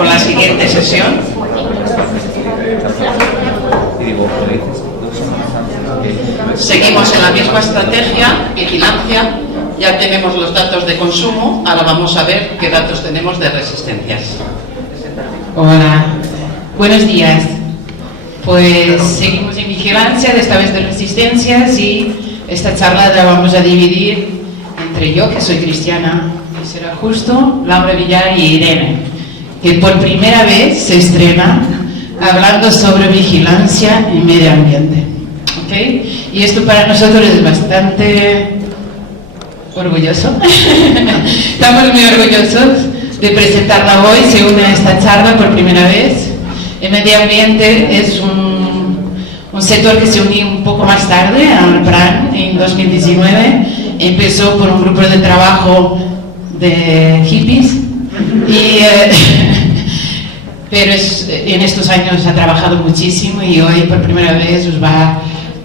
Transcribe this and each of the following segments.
con la siguiente sesión. Seguimos en la misma estrategia, vigilancia. Ya tenemos los datos de consumo, ahora vamos a ver qué datos tenemos de resistencias. Hola, buenos días. Pues seguimos en vigilancia, de esta vez de resistencias, y esta charla la vamos a dividir entre yo, que soy Cristiana, y será justo, Laura Villar y Irene, que por primera vez se estrena hablando sobre vigilancia y medio ambiente. ¿Okay? Y esto para nosotros es bastante orgulloso. Estamos muy orgullosos de presentarla hoy. Se une a esta charla por primera vez. El medio ambiente es un sector que se unió un poco más tarde al PRAN en 2019. Empezó por un grupo de trabajo de hippies, pero en estos años ha trabajado muchísimo, y hoy por primera vez os va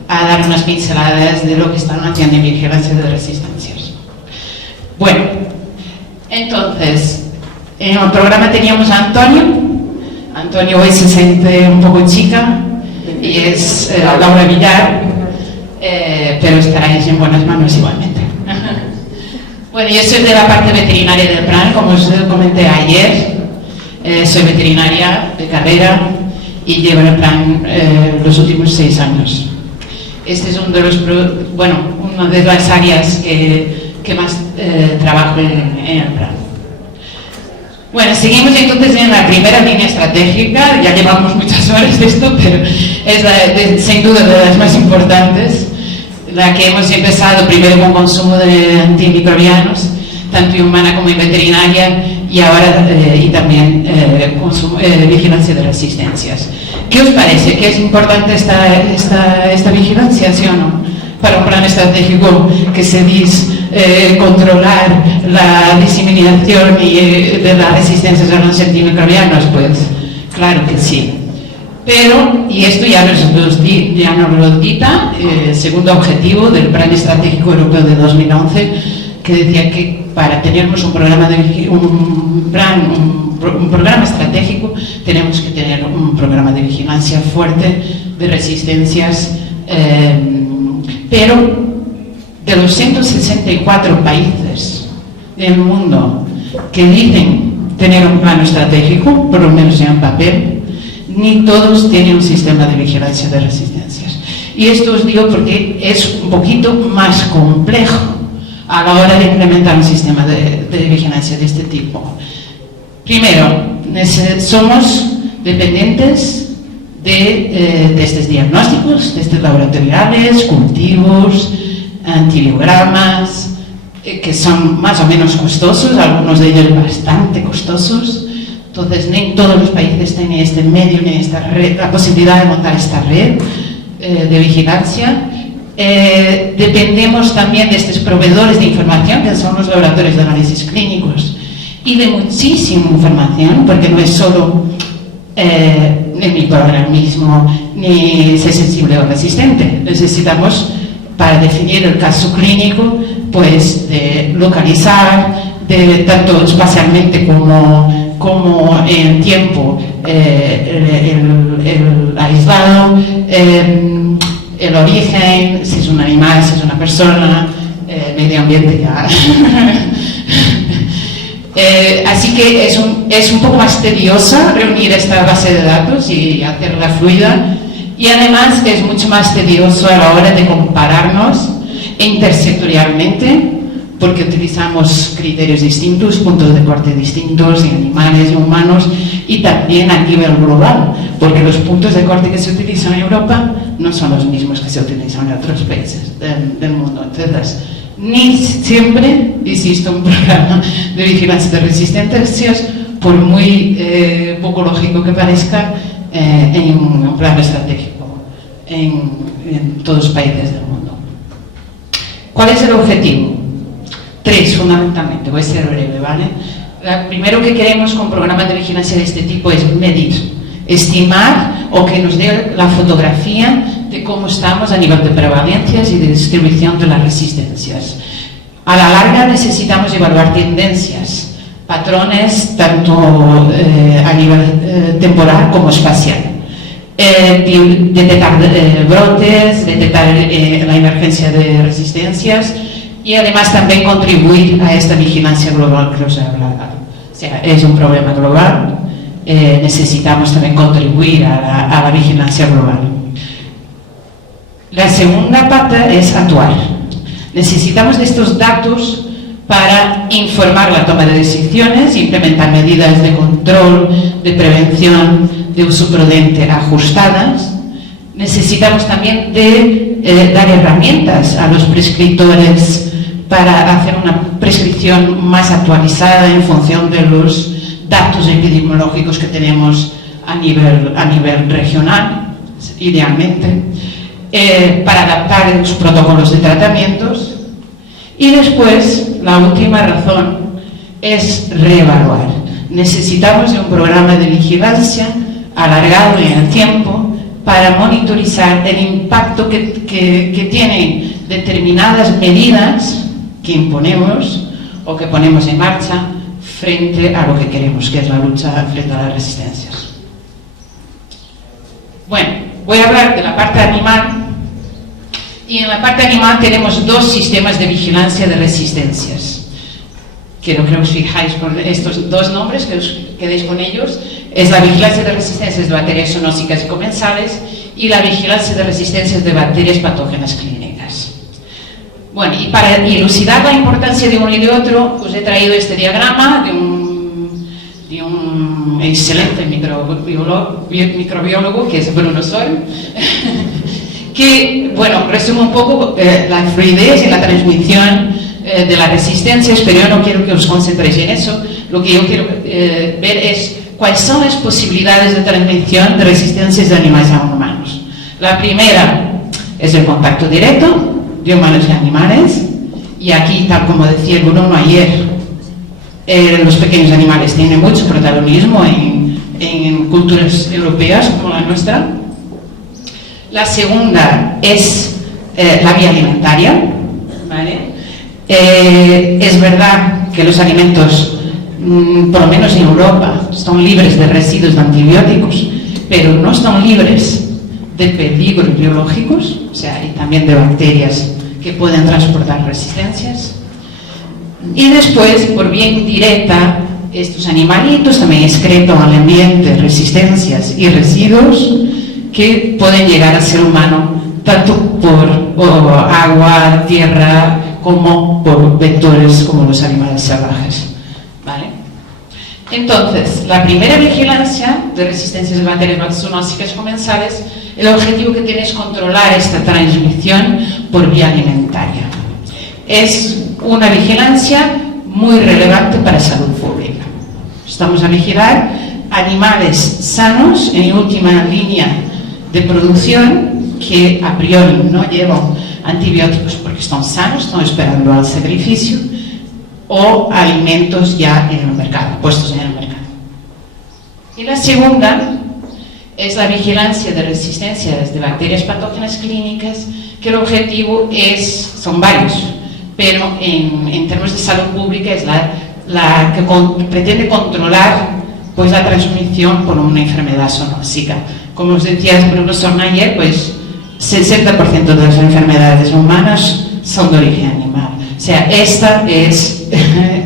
a dar unas pinceladas de lo que están haciendo en vigilancia de resistencias. Bueno, entonces, en el programa teníamos a Antonio. Antonio hoy se siente un poco chica y es Laura Villar, pero estaráis en buenas manos igualmente. Bueno, yo soy de la parte veterinaria del PRAN, como os comenté ayer. Soy veterinaria de carrera y llevo en el PRAN los últimos 6 años. Este es una de las áreas que más trabajo en el PRAN. Bueno, seguimos entonces en la primera línea estratégica. Ya llevamos muchas horas de esto, pero es sin duda de las más importantes, la que hemos empezado primero con consumo de antimicrobianos, tanto en humana como en veterinaria, y ahora y también vigilancia de resistencias. ¿Qué os parece? ¿Que es importante esta vigilancia, sí o no? Para un plan estratégico que se dice controlar la diseminación de las resistencias a los antimicrobianos, pues claro que sí. Pero, y esto ya nos lo dicta el segundo objetivo del Plan Estratégico Europeo de 2011, que decía que para tenernos un programa estratégico tenemos que tener un programa de vigilancia fuerte de resistencias, pero de los 164 países del mundo que dicen tener un plan estratégico, por lo menos en papel, ni todos tienen un sistema de vigilancia de resistencias. Y esto os digo porque es un poquito más complejo a la hora de implementar un sistema de vigilancia de este tipo. Primero, somos dependientes de testes diagnósticos, testes laboratoriales, cultivos, antibiogramas, que son más o menos costosos, algunos de ellos bastante costosos. Entonces, ni todos los países tienen este medio ni esta red, la posibilidad de montar esta red de vigilancia. Dependemos también de estos proveedores de información, que son los laboratorios de análisis clínicos, y de muchísima información, porque no es solo el microorganismo ni ser sensible o resistente. Necesitamos, para definir el caso clínico, pues de localizar, tanto espacialmente como en tiempo, el aislado, el origen, si es un animal, si es una persona, medio ambiente ya. Así que es un poco más tediosa reunir esta base de datos y hacerla fluida, y además es mucho más tedioso a la hora de compararnos intersectorialmente, porque utilizamos criterios distintos, puntos de corte distintos en animales y humanos, y también a nivel global, porque los puntos de corte que se utilizan en Europa no son los mismos que se utilizan en otros países del mundo. Entonces, ni siempre existe un programa de vigilancia de resistencias, por muy poco lógico que parezca, en un plan estratégico en todos los países del mundo. ¿Cuál es el objetivo? 3 fundamentalmente, voy a ser breve, ¿vale? Primero que queremos con programas de vigilancia de este tipo es medir, estimar, o que nos dé la fotografía de cómo estamos a nivel de prevalencias y de distribución de las resistencias. A la larga necesitamos evaluar tendencias patrones tanto a nivel temporal como espacial. Detectar brotes, detectar la emergencia de resistencias y además también contribuir a esta vigilancia global que os he hablado. O sea, es un problema global, necesitamos también contribuir a la vigilancia global. La segunda parte es actuar. Necesitamos de estos datos para informar la toma de decisiones, implementar medidas de control, de prevención, de uso prudente ajustadas. Necesitamos también de dar herramientas a los prescriptores para hacer una prescripción más actualizada en función de los datos epidemiológicos que tenemos a nivel regional, idealmente, para adaptar los protocolos de tratamientos. Y después, la última razón es reevaluar. Necesitamos de un programa de vigilancia alargado en el tiempo para monitorizar el impacto que tienen determinadas medidas que imponemos o que ponemos en marcha frente a lo que queremos, que es la lucha frente a las resistencias. Bueno, voy a hablar de la parte animal. Y en la parte animal tenemos dos sistemas de vigilancia de resistencias. Creo que os fijáis con estos dos nombres, que os quedéis con ellos. Es la vigilancia de resistencias de bacterias zoonóticas y comensales y la vigilancia de resistencias de bacterias patógenas clínicas. Bueno, y para elucidar la importancia de uno y de otro, os he traído este diagrama de un excelente microbiólogo que es Bruno Sol, que, bueno, resume un poco la fluidez y la transmisión de las resistencias, pero yo no quiero que os concentréis en eso. Lo que yo quiero ver es cuáles son las posibilidades de transmisión de resistencias de animales a humanos. La primera es el contacto directo de humanos y animales, y aquí, tal como decía Bruno ayer, los pequeños animales tienen mucho protagonismo en culturas europeas como la nuestra. La segunda es la vía alimentaria, ¿vale? Es verdad que los alimentos, por lo menos en Europa, están libres de residuos de antibióticos, pero no están libres de peligros biológicos, o sea, y también de bacterias que pueden transportar resistencias. Y después, por vía indirecta, estos animalitos también excretan al ambiente resistencias y residuos que pueden llegar al ser humano tanto por agua, tierra, como por vectores como los animales salvajes, ¿vale? Entonces, la primera vigilancia de resistencias de bacterias zoonóticas comensales, el objetivo que tiene es controlar esta transmisión por vía alimentaria. Es una vigilancia muy relevante para salud pública. Estamos a vigilar animales sanos en última línea de producción que a priori no llevan antibióticos porque están sanos, están esperando al sacrificio, o alimentos ya en el mercado, puestos en el mercado. Y la segunda es la vigilancia de resistencias de bacterias patógenas clínicas, que el objetivo son varios, pero en términos de salud pública es la que pretende controlar pues la transmisión por una enfermedad zoonótica. Como os decía Bruno Son ayer, pues 60% de las enfermedades humanas son de origen animal. O sea, esta es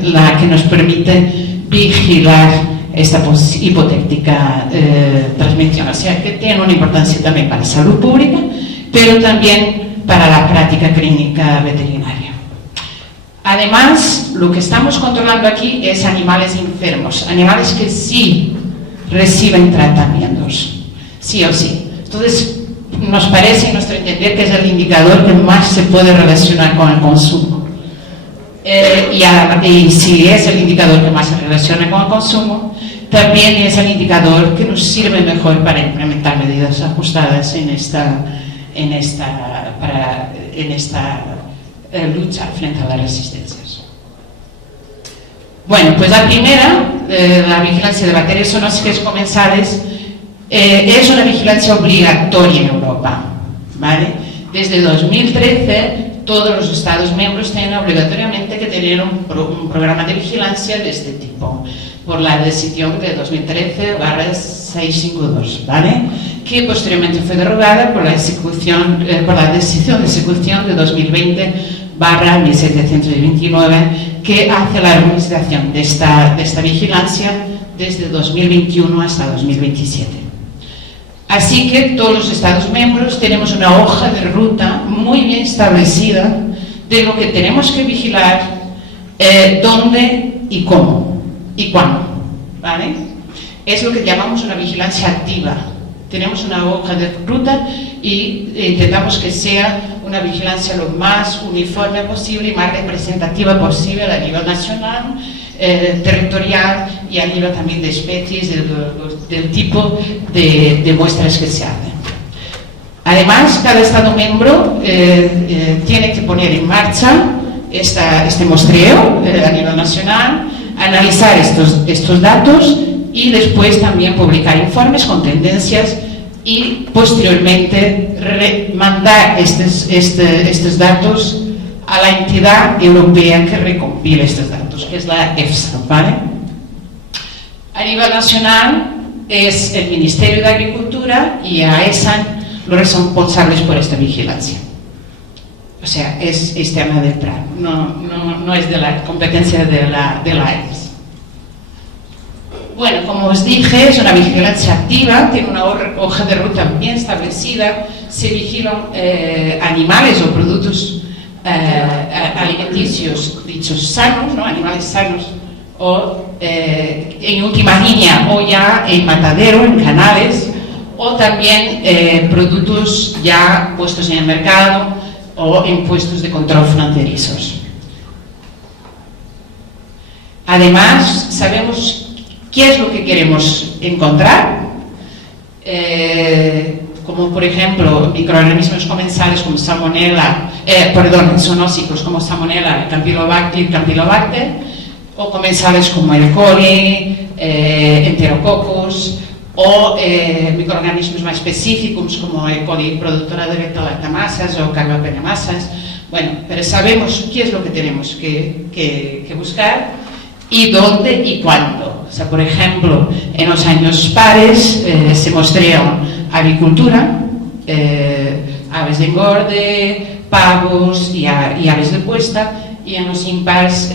la que nos permite vigilar esta hipotética transmisión. O sea, que tiene una importancia también para la salud pública, pero también para la práctica clínica veterinaria. Además, lo que estamos controlando aquí es animales enfermos, animales que sí reciben tratamientos, sí o sí. Entonces, nos parece, en nuestro entender, que es el indicador que más se puede relacionar con el consumo. Y si es el indicador que más se relaciona con el consumo, también es el indicador que nos sirve mejor para implementar medidas ajustadas en esta lucha frente a las resistencias. Bueno, pues la primera, la vigilancia de bacterias zoonóticas comensales, es una vigilancia obligatoria en Europa, ¿vale? Desde 2013 todos los Estados miembros tienen obligatoriamente que tener un programa de vigilancia de este tipo, por la decisión de 2013/652, ¿vale? Que posteriormente fue derogada por la decisión de ejecución de 2020/1729, que hace la armonización de esta vigilancia desde 2021 hasta 2027. Así que todos los Estados miembros tenemos una hoja de ruta muy bien establecida de lo que tenemos que vigilar, dónde y cómo y cuándo, ¿vale? Es lo que llamamos una vigilancia activa. Tenemos una hoja de ruta y intentamos que sea una vigilancia lo más uniforme posible y más representativa posible a nivel nacional, territorial y a nivel también de especies, del tipo de muestras que se hacen. Además, cada Estado miembro tiene que poner en marcha este muestreo a nivel nacional, analizar estos datos y después también publicar informes con tendencias y posteriormente mandar estos datos a la entidad europea que recompila estos datos, que es la EFSA, ¿vale? A nivel nacional es el Ministerio de Agricultura y AESA los responsables por esta vigilancia. O sea, es externa del PRAC, no es de la competencia de la EFSA. Bueno, como os dije, es una vigilancia activa, tiene una hoja de ruta bien establecida, se vigilan animales o productos alimenticios dichos sanos, ¿no? Animales sanos, o en última línea, o ya en matadero, en canales, o también productos ya puestos en el mercado o en puestos de control fronterizos. Además, sabemos qué es lo que queremos encontrar, como por ejemplo microorganismos comensales como salmonella, zoonósicos como salmonella, campylobacter, o comensales como el coli, enterococos, o microorganismos más específicos como el coli productora de beta-lactamasas o carbapenemasas. Bueno, pero sabemos qué es lo que tenemos que buscar y dónde y cuándo. O sea, por ejemplo, en los años pares se muestrean agricultura, aves de engorde, pavos y aves de puesta, y en los impares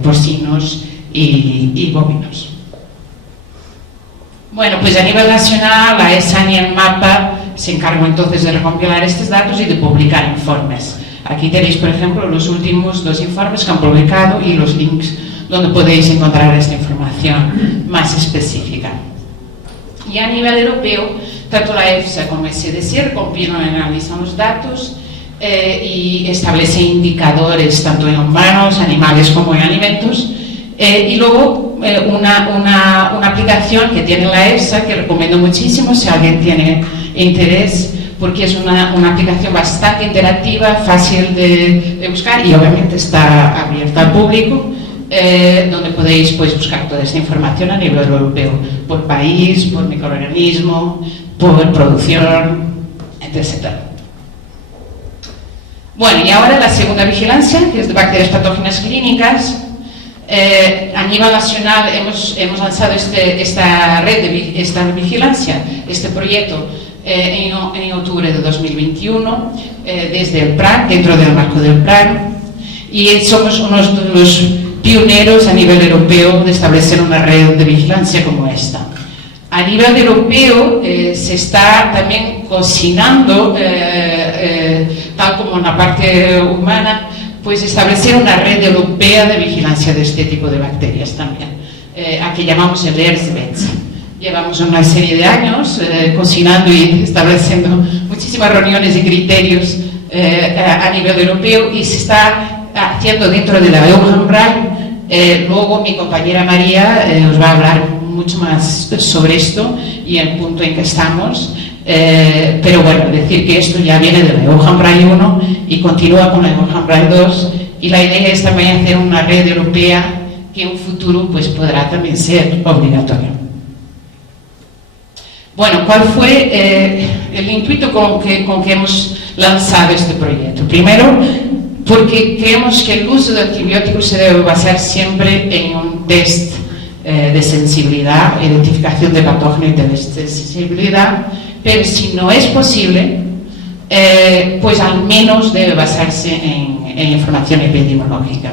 porcinos y bovinos. Bueno, pues a nivel nacional, la ESA y el MAPA se encargan entonces de recompilar estos datos y de publicar informes. Aquí tenéis, por ejemplo, los últimos 2 informes que han publicado y los links donde podéis encontrar esta información más específica. Y a nivel europeo, tanto la EFSA como el CDC recompilan y analizan los datos y establecen indicadores tanto en humanos, animales como en alimentos. Y luego una aplicación que tiene la EFSA que recomiendo muchísimo si alguien tiene interés, porque es una aplicación bastante interactiva, fácil de buscar y obviamente está abierta al público. Donde podéis buscar toda esta información a nivel europeo, por país, por microorganismo, por producción, etc. Bueno, y ahora la segunda vigilancia, que es de bacterias patógenas clínicas. A nivel nacional hemos lanzado esta red esta vigilancia, este proyecto en octubre de 2021 desde el PRAC, dentro del marco del PRAC, y somos unos de los pioneros a nivel europeo de establecer una red de vigilancia como esta. A nivel europeo se está también cocinando, tal como en la parte humana, establecer una red europea de vigilancia de este tipo de bacterias también, a que llamamos el ERSVET. Llevamos una serie de años cocinando y estableciendo muchísimas reuniones y criterios a nivel europeo, y se está haciendo dentro de la EUGAMRAI. Luego mi compañera María os va a hablar mucho más sobre esto y el punto en que estamos, pero bueno, decir que esto ya viene de la EUGAMRAI 1 y continúa con la EUGAMRAI 2, y la idea es también hacer una red europea que en un futuro podrá también ser obligatoria. Bueno, ¿cuál fue el intuito con que hemos lanzado este proyecto? Primero, porque creemos que el uso de antibióticos se debe basar siempre en un test de sensibilidad, identificación de patógeno y test de sensibilidad, pero si no es posible, pues al menos debe basarse en información epidemiológica,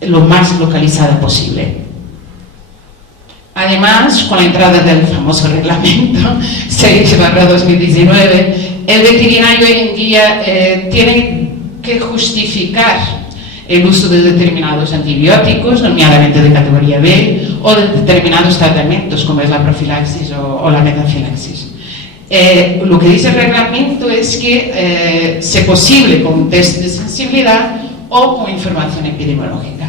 lo más localizada posible. Además, con la entrada del famoso reglamento 6/2019, el veterinario hoy en día tiene que justificar el uso de determinados antibióticos, nominadamente de categoría B, o de determinados tratamientos, como es la profilaxis o la metafilaxis. Lo que dice el reglamento es que sea posible con un test de sensibilidad o con información epidemiológica.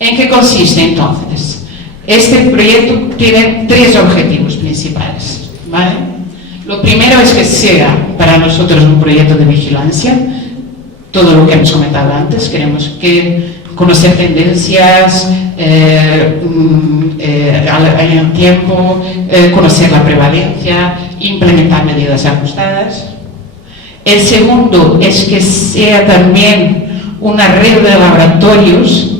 ¿En qué consiste entonces? Este proyecto tiene 3 objetivos principales, ¿vale? Lo primero es que sea para nosotros un proyecto de vigilancia, todo lo que hemos comentado antes. Queremos conocer tendencias en el tiempo, conocer la prevalencia, implementar medidas ajustadas. El segundo es que sea también una red de laboratorios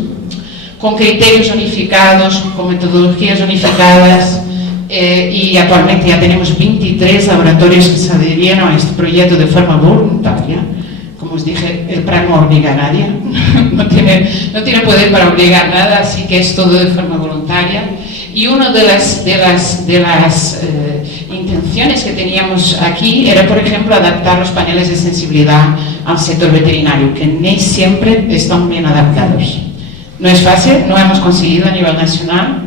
con criterios unificados, con metodologías unificadas, y actualmente ya tenemos 23 laboratorios que se adhirieron a este proyecto de forma voluntaria. Como os dije, el plan no obliga a nadie, no tiene poder para obligar nada, así que es todo de forma voluntaria. Y una de las intenciones que teníamos aquí era, por ejemplo, adaptar los paneles de sensibilidad al sector veterinario, que no siempre están bien adaptados. No es fácil, no hemos conseguido a nivel nacional,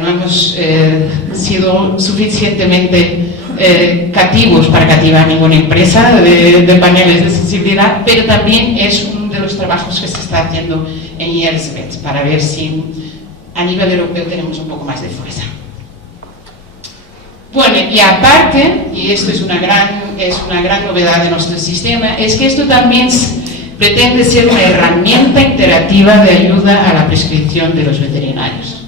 no hemos sido suficientemente cativos para cativar ninguna empresa de paneles de sensibilidad, pero también es uno de los trabajos que se está haciendo en IELSVET para ver si a nivel europeo tenemos un poco más de fuerza. Bueno, y aparte, y esto es una gran novedad de nuestro sistema, es que esto también pretende ser una herramienta interactiva de ayuda a la prescripción de los veterinarios.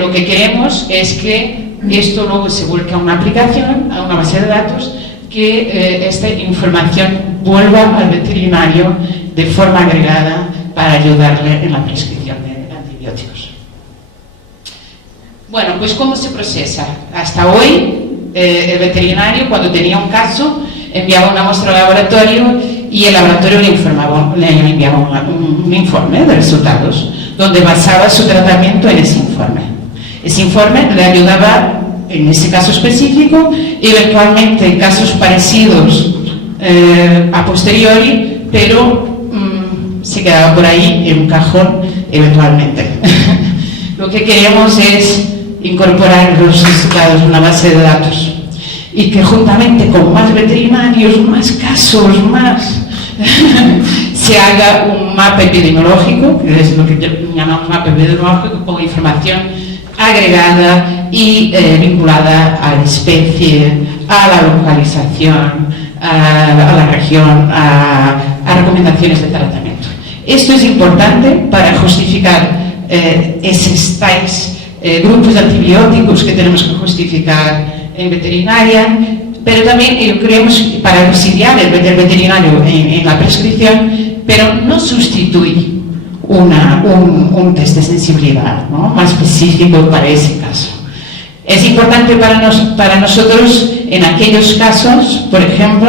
Lo que queremos es que esto luego se vuelque a una aplicación, a una base de datos, que esta información vuelva al veterinario de forma agregada para ayudarle en la prescripción de antibióticos. Bueno, pues ¿cómo se procesa? Hasta hoy, el veterinario, cuando tenía un caso, enviaba una muestra al laboratorio y el laboratorio le enviaba un informe de resultados, donde basaba su tratamiento en ese informe. Ese informe le ayudaba en ese caso específico, eventualmente en casos parecidos a posteriori, pero se quedaba por ahí en un cajón eventualmente. Lo que queremos es incorporar los resultados en una base de datos y que juntamente con más veterinarios, más casos, se haga un mapa epidemiológico, que es lo que llamamos mapa epidemiológico, con información agregada y vinculada a la especie, a la localización, a la región, a recomendaciones de tratamiento. Esto es importante para justificar esos grupos de antibióticos que tenemos que justificar en veterinaria, pero también creemos para auxiliar el veterinario en la prescripción, pero no sustituye un test de sensibilidad, ¿no?, más específico para ese caso. Es importante para nosotros en aquellos casos, por ejemplo,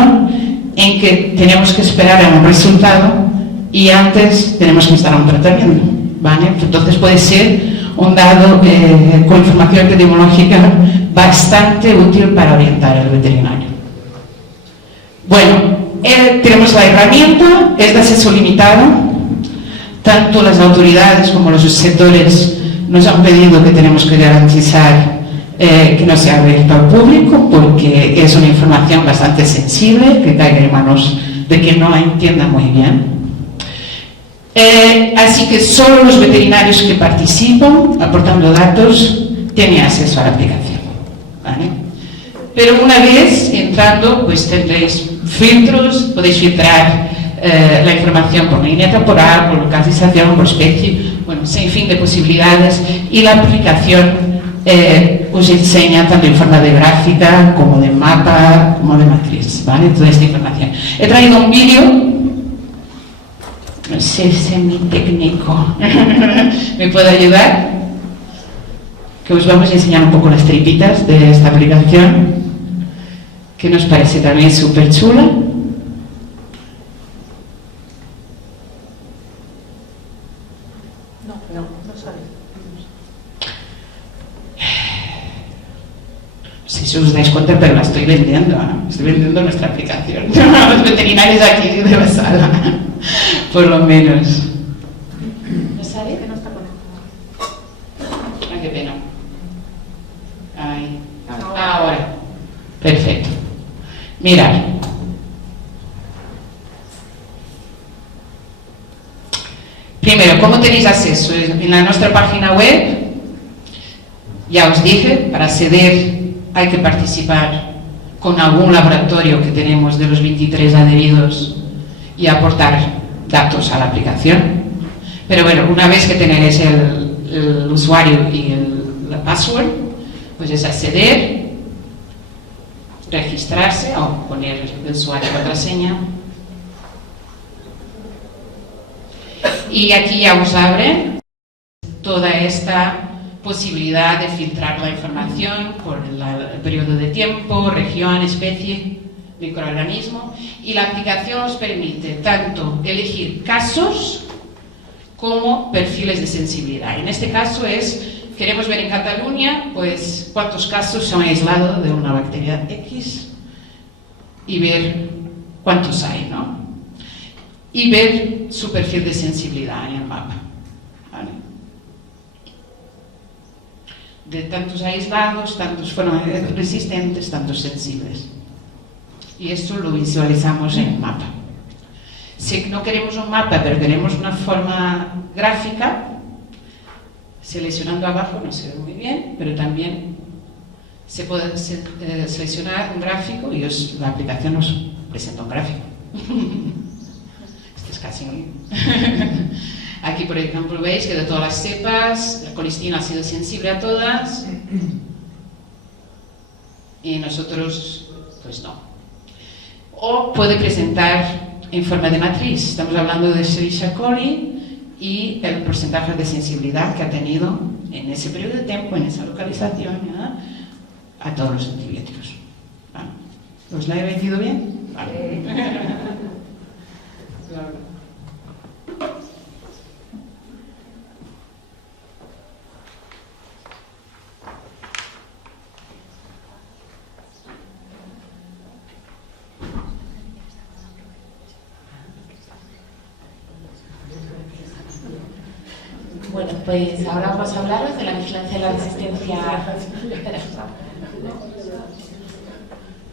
en que tenemos que esperar a un resultado y antes tenemos que estar a un tratamiento, ¿vale? Entonces puede ser un dado con información epidemiológica bastante útil para orientar al veterinario. Bueno, tenemos la herramienta, es de acceso limitado. Tanto las autoridades como los sectores nos han pedido que tenemos que garantizar que no sea abierto al público, porque es una información bastante sensible, que caiga en manos de quien no la entienda muy bien. Así que solo los veterinarios que participan aportando datos tienen acceso a la aplicación, ¿vale? Pero una vez entrando, pues tendréis filtros, podéis filtrar la información por línea temporal, por localización, por especie, bueno, sin fin de posibilidades, y la aplicación os enseña tanto en forma de gráfica como de mapa, como de matriz, ¿vale? Toda esta información. He traído un vídeo, no sé si es mi técnico me puede ayudar, que os vamos a enseñar un poco las tripitas de esta aplicación, que nos parece también súper chula. No sale. Si os dais cuenta, pero la estoy vendiendo, ¿no? Estoy vendiendo nuestra aplicación a los veterinarios aquí de la sala, por lo menos. ¿No sale? Que no está conectado. Ay, qué pena. Ahí. Ahora. Perfecto. Mirad. Primero, ¿cómo tenéis acceso? En la nuestra página web, ya os dije, para acceder hay que participar con algún laboratorio que tenemos de los 23 adheridos y aportar datos a la aplicación. Pero bueno, una vez que tenéis el usuario y la password, pues es acceder, registrarse o poner el usuario y contraseña. Y aquí ya os abre toda esta posibilidad de filtrar la información por el periodo de tiempo, región, especie, microorganismo, y la aplicación os permite tanto elegir casos como perfiles de sensibilidad. En este caso queremos ver en Cataluña pues cuántos casos son aislados de una bacteria X y ver cuántos hay, ¿no? Y ver su perfil de sensibilidad en el mapa, ¿vale? De tantos aislados, tantos fueron resistentes, tantos sensibles. Y esto lo visualizamos en el mapa. Si no queremos un mapa, pero queremos una forma gráfica, seleccionando abajo no se ve muy bien, pero también se puede seleccionar un gráfico y la aplicación nos presenta un gráfico. Esto es casi... Aquí, por ejemplo, veis que de todas las cepas, la colistina ha sido sensible a todas y nosotros, pues no. O puede presentar en forma de matriz. Estamos hablando de Escherichia coli y el porcentaje de sensibilidad que ha tenido en ese periodo de tiempo, en esa localización, ¿verdad?, a todos los antibióticos. ¿Vale? ¿Os la he vendido bien? Vale. Bueno, pues ahora vamos a hablaros de la vigilancia de la resistencia. Espera.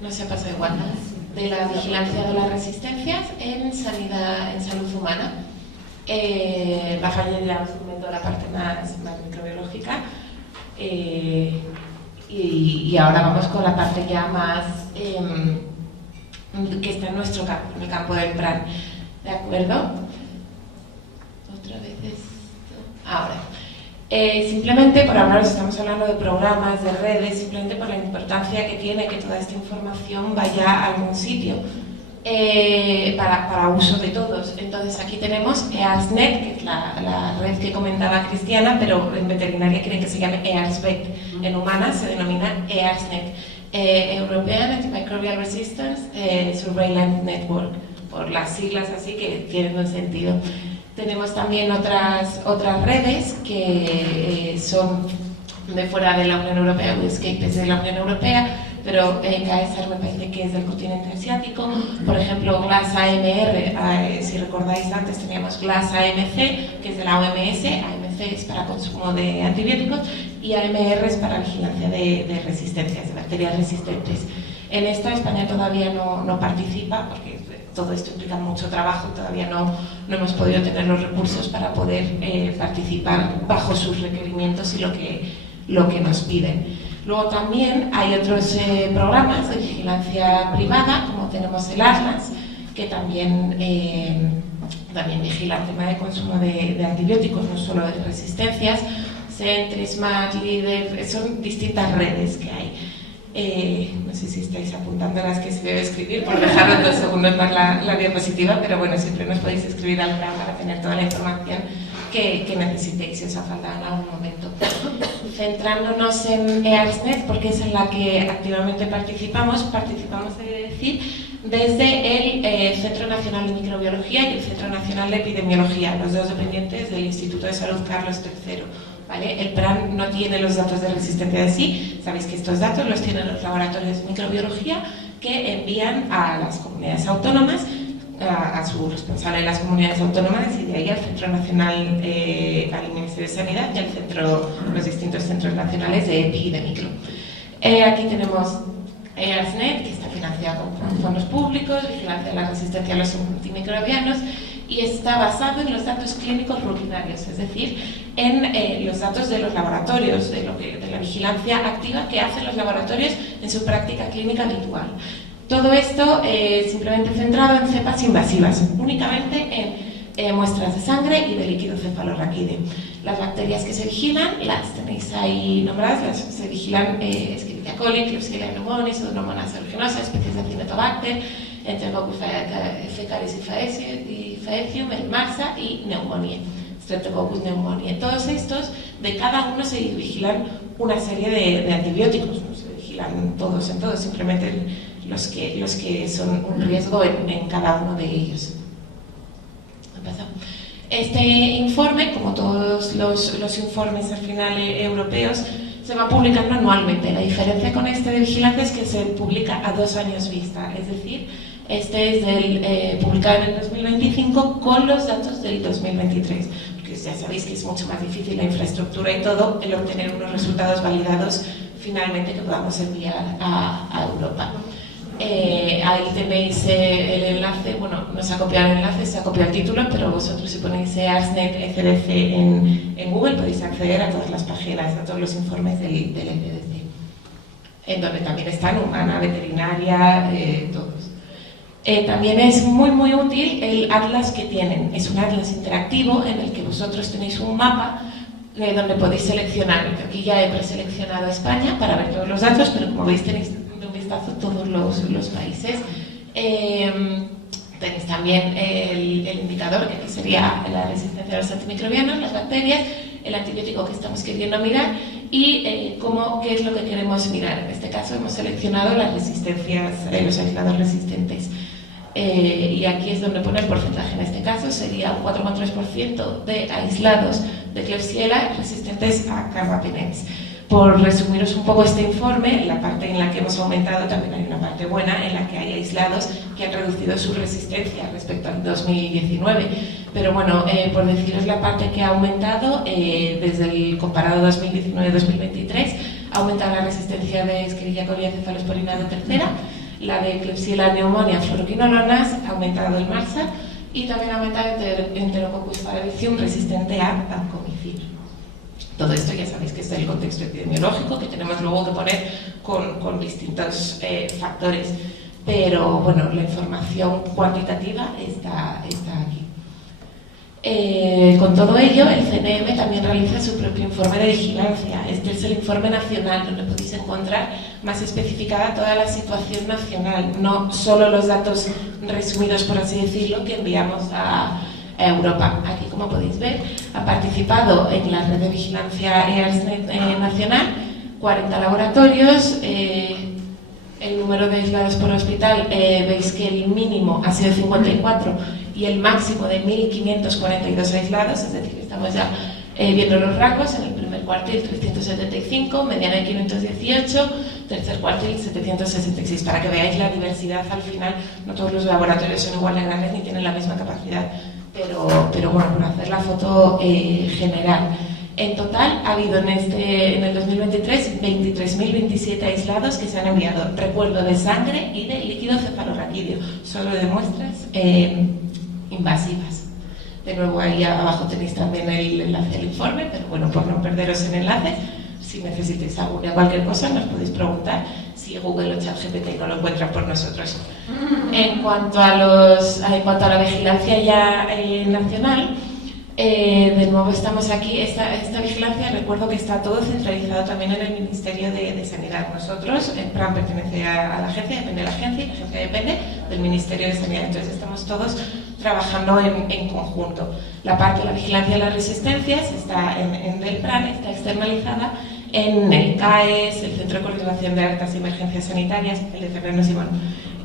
No se ha pasado igual. De la vigilancia de las resistencias en salud humana. Rafael ya os comentó la parte más microbiológica. Y ahora vamos con la parte ya más que está en nuestro campo, en el campo del PRAN. ¿De acuerdo? Otra vez esto. Ahora, simplemente por hablaros, estamos hablando de programas, de redes, simplemente por la importancia que tiene que toda esta información vaya a algún sitio para uso de todos. Entonces aquí tenemos EARSnet, que es la red que comentaba Cristiana, pero en veterinaria quieren que se llame EARSVET. En humana se denomina EARSnet, European Antimicrobial Resistance Surveillance Network, por las siglas así que tienen un sentido. Tenemos también otras redes que son de fuera de la Unión Europea, WScape es de la Unión Europea, pero KSAR me parece que es del continente asiático. Por ejemplo, GLAS AMR, si recordáis antes teníamos GLAS AMC, que es de la OMS, AMC es para consumo de antibióticos y AMR es para vigilancia de resistencias, de bacterias resistentes. En esta España todavía no participa porque todo esto implica mucho trabajo y todavía no hemos podido tener los recursos para poder participar bajo sus requerimientos y lo que nos piden. Luego también hay otros programas de vigilancia privada, como tenemos el ATLAS, que también vigila el tema de consumo de antibióticos, no solo de resistencias, Sentry, Smart, Leader, son distintas redes que hay. No sé si estáis apuntando a las que se debe escribir, por dejar 2 segundos más la diapositiva, pero bueno, siempre nos podéis escribir al plan para tener toda la información que necesitéis, si os ha faltado en algún momento. Centrándonos en EARSnet, porque es en la que activamente participamos, he de decir, desde el Centro Nacional de Microbiología y el Centro Nacional de Epidemiología, los dos dependientes del Instituto de Salud Carlos III. ¿Vale? El PRAN no tiene los datos de resistencia de sí, sabéis que estos datos los tienen los laboratorios de microbiología que envían a las comunidades autónomas, a su responsable de las comunidades autónomas y de ahí al Centro Nacional, al Ministerio de Sanidad y al los distintos centros nacionales de EPI y de micro. Aquí tenemos EARSnet, que está financiada con fondos públicos, vigilancia de la resistencia a los antimicrobianos, y está basado en los datos clínicos rutinarios, es decir, en los datos de los laboratorios, de la vigilancia activa que hacen los laboratorios en su práctica clínica habitual. Todo esto simplemente centrado en cepas invasivas, únicamente en muestras de sangre y de líquido cefalorraquídeo. Las bacterias que se vigilan, las tenéis ahí nombradas, se vigilan Escherichia coli, Klebsiella pneumoniae, Pseudomonas aeruginosa, especies de Acinetobacter, Enterococcus fecalis y faecium, el MARSA y Pneumoniae, Streptococcus pneumoniae. Todos estos, de cada uno se vigilan una serie de antibióticos, no se vigilan todos en todos, simplemente los que son un riesgo en cada uno de ellos. Este informe, como todos los informes al final europeos, se va publicando anualmente. La diferencia con este de vigilancia es que se publica a 2 años vista, es decir, este es publicado en el 2025 con los datos del 2023, porque ya sabéis que es mucho más difícil la infraestructura y todo, el obtener unos resultados validados finalmente que podamos enviar a Europa. Ahí tenéis el enlace, bueno, no se ha copiado el enlace, se ha copiado el título, pero vosotros si ponéis EARSnet ECDC en Google podéis acceder a todas las páginas, a todos los informes del ECDC, en donde también están humana, veterinaria, todos. También es muy útil el atlas que tienen, es un atlas interactivo en el que vosotros tenéis un mapa donde podéis seleccionar. Aquí ya he preseleccionado España para ver todos los datos, pero como veis tenéis todos los países. Tenéis también el indicador, que sería la resistencia a los antimicrobianos, las bacterias, el antibiótico que estamos queriendo mirar y qué es lo que queremos mirar. En este caso hemos seleccionado las resistencias, los aislados resistentes. Y aquí es donde pone el porcentaje. En este caso sería un 4,3% de aislados de Klebsiella resistentes a carbapenems. Por resumiros un poco este informe, en la parte en la que hemos aumentado también hay una parte buena en la que hay aislados que han reducido su resistencia respecto al 2019. Pero bueno, por deciros la parte que ha aumentado, desde el comparado 2019-2023, ha aumentado la resistencia de Escherichia coli a cefalosporina de tercera, la de Klebsiella pneumoniae a fluoroquinolonas, ha aumentado el MARSA y también ha aumentado Enterococcus faecium resistente a vancomicina. Todo esto ya sabéis que es el contexto epidemiológico que tenemos luego que poner con distintos factores, pero bueno, la información cuantitativa está aquí. Con todo ello, el CNM también realiza su propio informe de vigilancia. Este es el informe nacional, donde podéis encontrar más especificada toda la situación nacional, no solo los datos resumidos, por así decirlo, que enviamos a Europa. Aquí, como podéis ver, ha participado en la red de vigilancia EARSnet nacional 40 laboratorios. El número de aislados por hospital, veis que el mínimo ha sido 54 y el máximo de 1.542 aislados, es decir, estamos ya viendo los rangos. En el primer cuartil 375, mediana de 518, tercer cuartil 766, para que veáis la diversidad. Al final no todos los laboratorios son igual de grandes ni tienen la misma capacidad, pero bueno, por hacer la foto general. En total ha habido en el 2023 23.027 aislados que se han enviado, recuerdo, de sangre y de líquido cefalorraquídeo, solo de muestras invasivas. De nuevo, ahí abajo tenéis también el enlace del informe, pero bueno, por no perderos el enlace, si necesitáis cualquier cosa nos podéis preguntar, si Google o ChatGPT no lo encuentran por nosotros. En cuanto a la vigilancia ya nacional, De nuevo estamos aquí. Esta vigilancia, recuerdo que está todo centralizado también en el Ministerio de Sanidad. Nosotros, el PRAN pertenece a la agencia, depende de la agencia, y la agencia depende del Ministerio de Sanidad. Entonces estamos todos trabajando en conjunto. La parte de la vigilancia de las resistencias está en el PRAN, está externalizada en el CAES, el Centro de Coordinación de Alertas y Emergencias Sanitarias, el de Fernando Simón,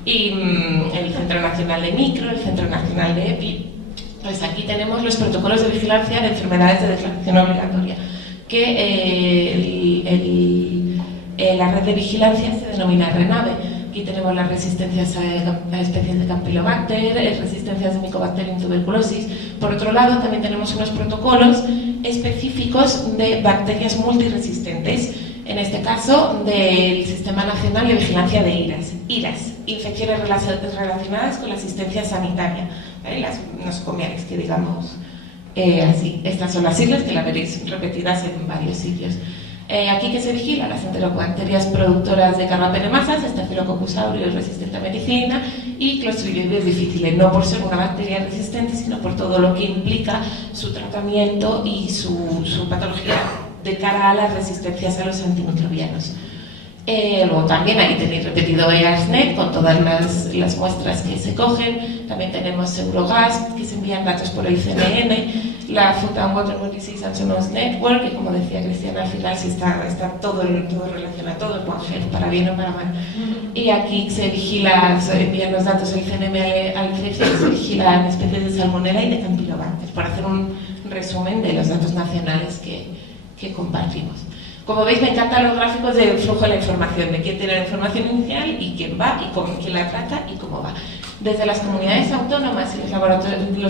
y el Centro Nacional de Micro, el Centro Nacional de EPI. Pues aquí tenemos los protocolos de vigilancia de enfermedades de declaración obligatoria, que la red de vigilancia se denomina RENAVE. Aquí tenemos las resistencias a especies de Campylobacter, resistencias de Mycobacterium tuberculosis. Por otro lado, también tenemos unos protocolos específicos de bacterias multiresistentes, en este caso del Sistema Nacional de Vigilancia de IRAS, infecciones relacionadas con la asistencia sanitaria, ¿vale? Las nosocomiales, que digamos así. Estas son las siglas que las veréis repetidas en varios sitios. Aquí que se vigila las enterobacterias productoras de carbapenemasas, Staphylococcus aureus resistente a medicina y Clostridium difficile, no por ser una bacteria resistente, sino por todo lo que implica su tratamiento y su patología de cara a las resistencias a los antimicrobianos. Luego también ahí tenéis repetido EARSnet con todas las muestras que se cogen. También tenemos Eurogas, que se envían datos por el CNN, la Food and Waterborne Disease and Zoonosis Network, que como decía Cristiana, al final sí está todo relacionado, todo en One Health, para bien o para mal. Y aquí se vigila, se envían los datos del CNM al CEFI, se vigilan especies de Salmonella y de Campylobacter, por hacer un resumen de los datos nacionales que compartimos. Como veis, me encantan los gráficos del flujo de la información, de quién tiene la información inicial y quién va, y quién la trata y cómo va. Desde las comunidades autónomas y los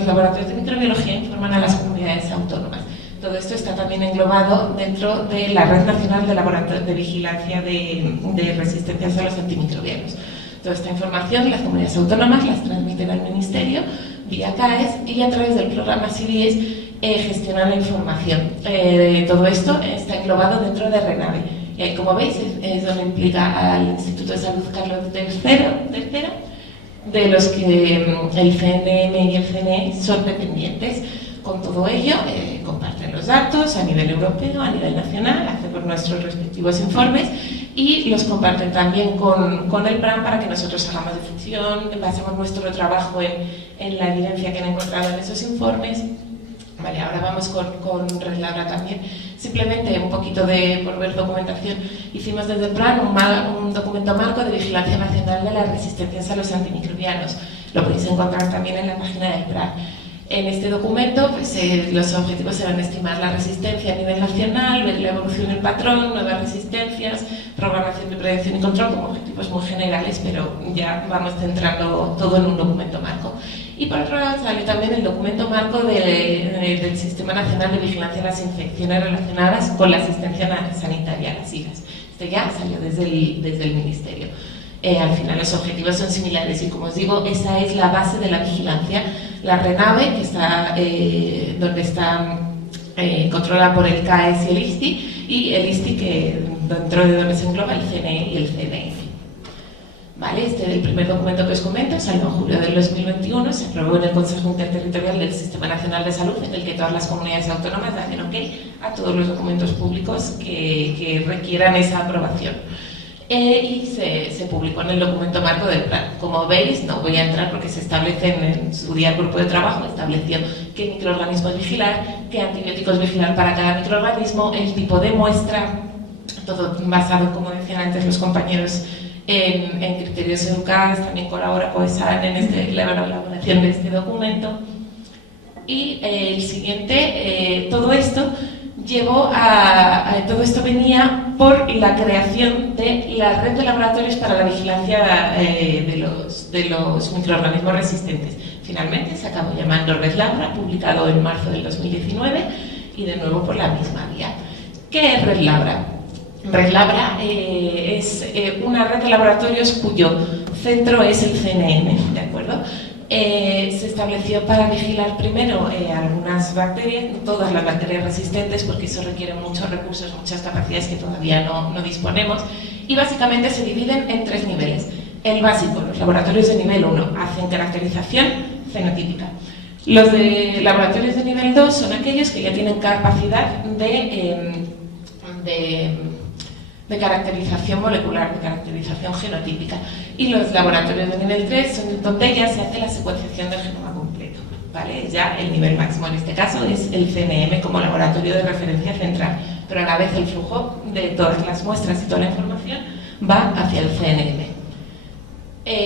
laboratorios de microbiología informan a las comunidades autónomas. Todo esto está también englobado dentro de la Red Nacional de Laboratorios de Vigilancia de Resistencias a los Antimicrobianos. Toda esta información las comunidades autónomas las transmiten al Ministerio vía CAES y a través del programa CIDIES gestionan la información. Todo esto está englobado dentro de RENAVE. Y ahí, como veis, es donde implica al Instituto de Salud Carlos III, de los que el CNM y el CNE son dependientes. Con todo ello, comparten los datos a nivel europeo, a nivel nacional, hacemos nuestros respectivos informes y los comparten también con el PRAN para que nosotros hagamos difusión, basemos nuestro trabajo en la evidencia que han encontrado en esos informes. Vale, ahora vamos con RedLabra también. Simplemente un poquito por ver documentación. Hicimos desde el PRAN un documento marco de vigilancia nacional de las resistencias a los antimicrobianos. Lo podéis encontrar también en la página del PRAN. En este documento, pues, los objetivos eran estimar la resistencia a nivel nacional, ver la evolución del patrón, nuevas resistencias, programación de prevención y control, como objetivos muy generales, pero ya vamos centrando todo en un documento marco. Y por otro lado sale también el documento marco del Sistema Nacional de Vigilancia de las Infecciones relacionadas con la asistencia sanitaria, las IGAS. Este ya salió desde el Ministerio. Al final los objetivos son similares y, como os digo, esa es la base de la vigilancia. La RENAVE, que está donde está controlada por el CAES y el ISTI, y el ISTI, que dentro de donde se engloba el CNE y el CNF. Vale, este es el primer documento que os comento, salió en julio del 2021, se aprobó en el Consejo Interterritorial del Sistema Nacional de Salud, en el que todas las comunidades autónomas dan ok a todos los documentos públicos que requieran esa aprobación. Y se publicó en el documento marco del plan. Como veis, no voy a entrar porque se establece en su día el grupo de trabajo, estableció qué microorganismos vigilar, qué antibióticos vigilar para cada microorganismo, el tipo de muestra, todo basado, como decían antes los compañeros, en criterios educados. También colabora COESAN en la elaboración de este documento. Y el siguiente, todo esto venía por la creación de la red de laboratorios para la vigilancia de los microorganismos resistentes. Finalmente se acabó llamando RedLabra, publicado en marzo del 2019 y de nuevo por la misma vía. ¿Qué es RedLabra? RedLabra es una red de laboratorios cuyo centro es el CNM, ¿de acuerdo? Se estableció para vigilar primero algunas bacterias, no todas las bacterias resistentes, porque eso requiere muchos recursos, muchas capacidades que todavía no disponemos, y básicamente se dividen en 3 niveles. El básico, los laboratorios de nivel 1 hacen caracterización fenotípica. Los de laboratorios de nivel 2 son aquellos que ya tienen capacidad de caracterización molecular, de caracterización genotípica. Y los laboratorios de nivel 3 son donde ya se hace la secuenciación del genoma completo, ¿vale? Ya el nivel máximo en este caso es el CNM como laboratorio de referencia central, pero a la vez el flujo de todas las muestras y toda la información va hacia el CNM.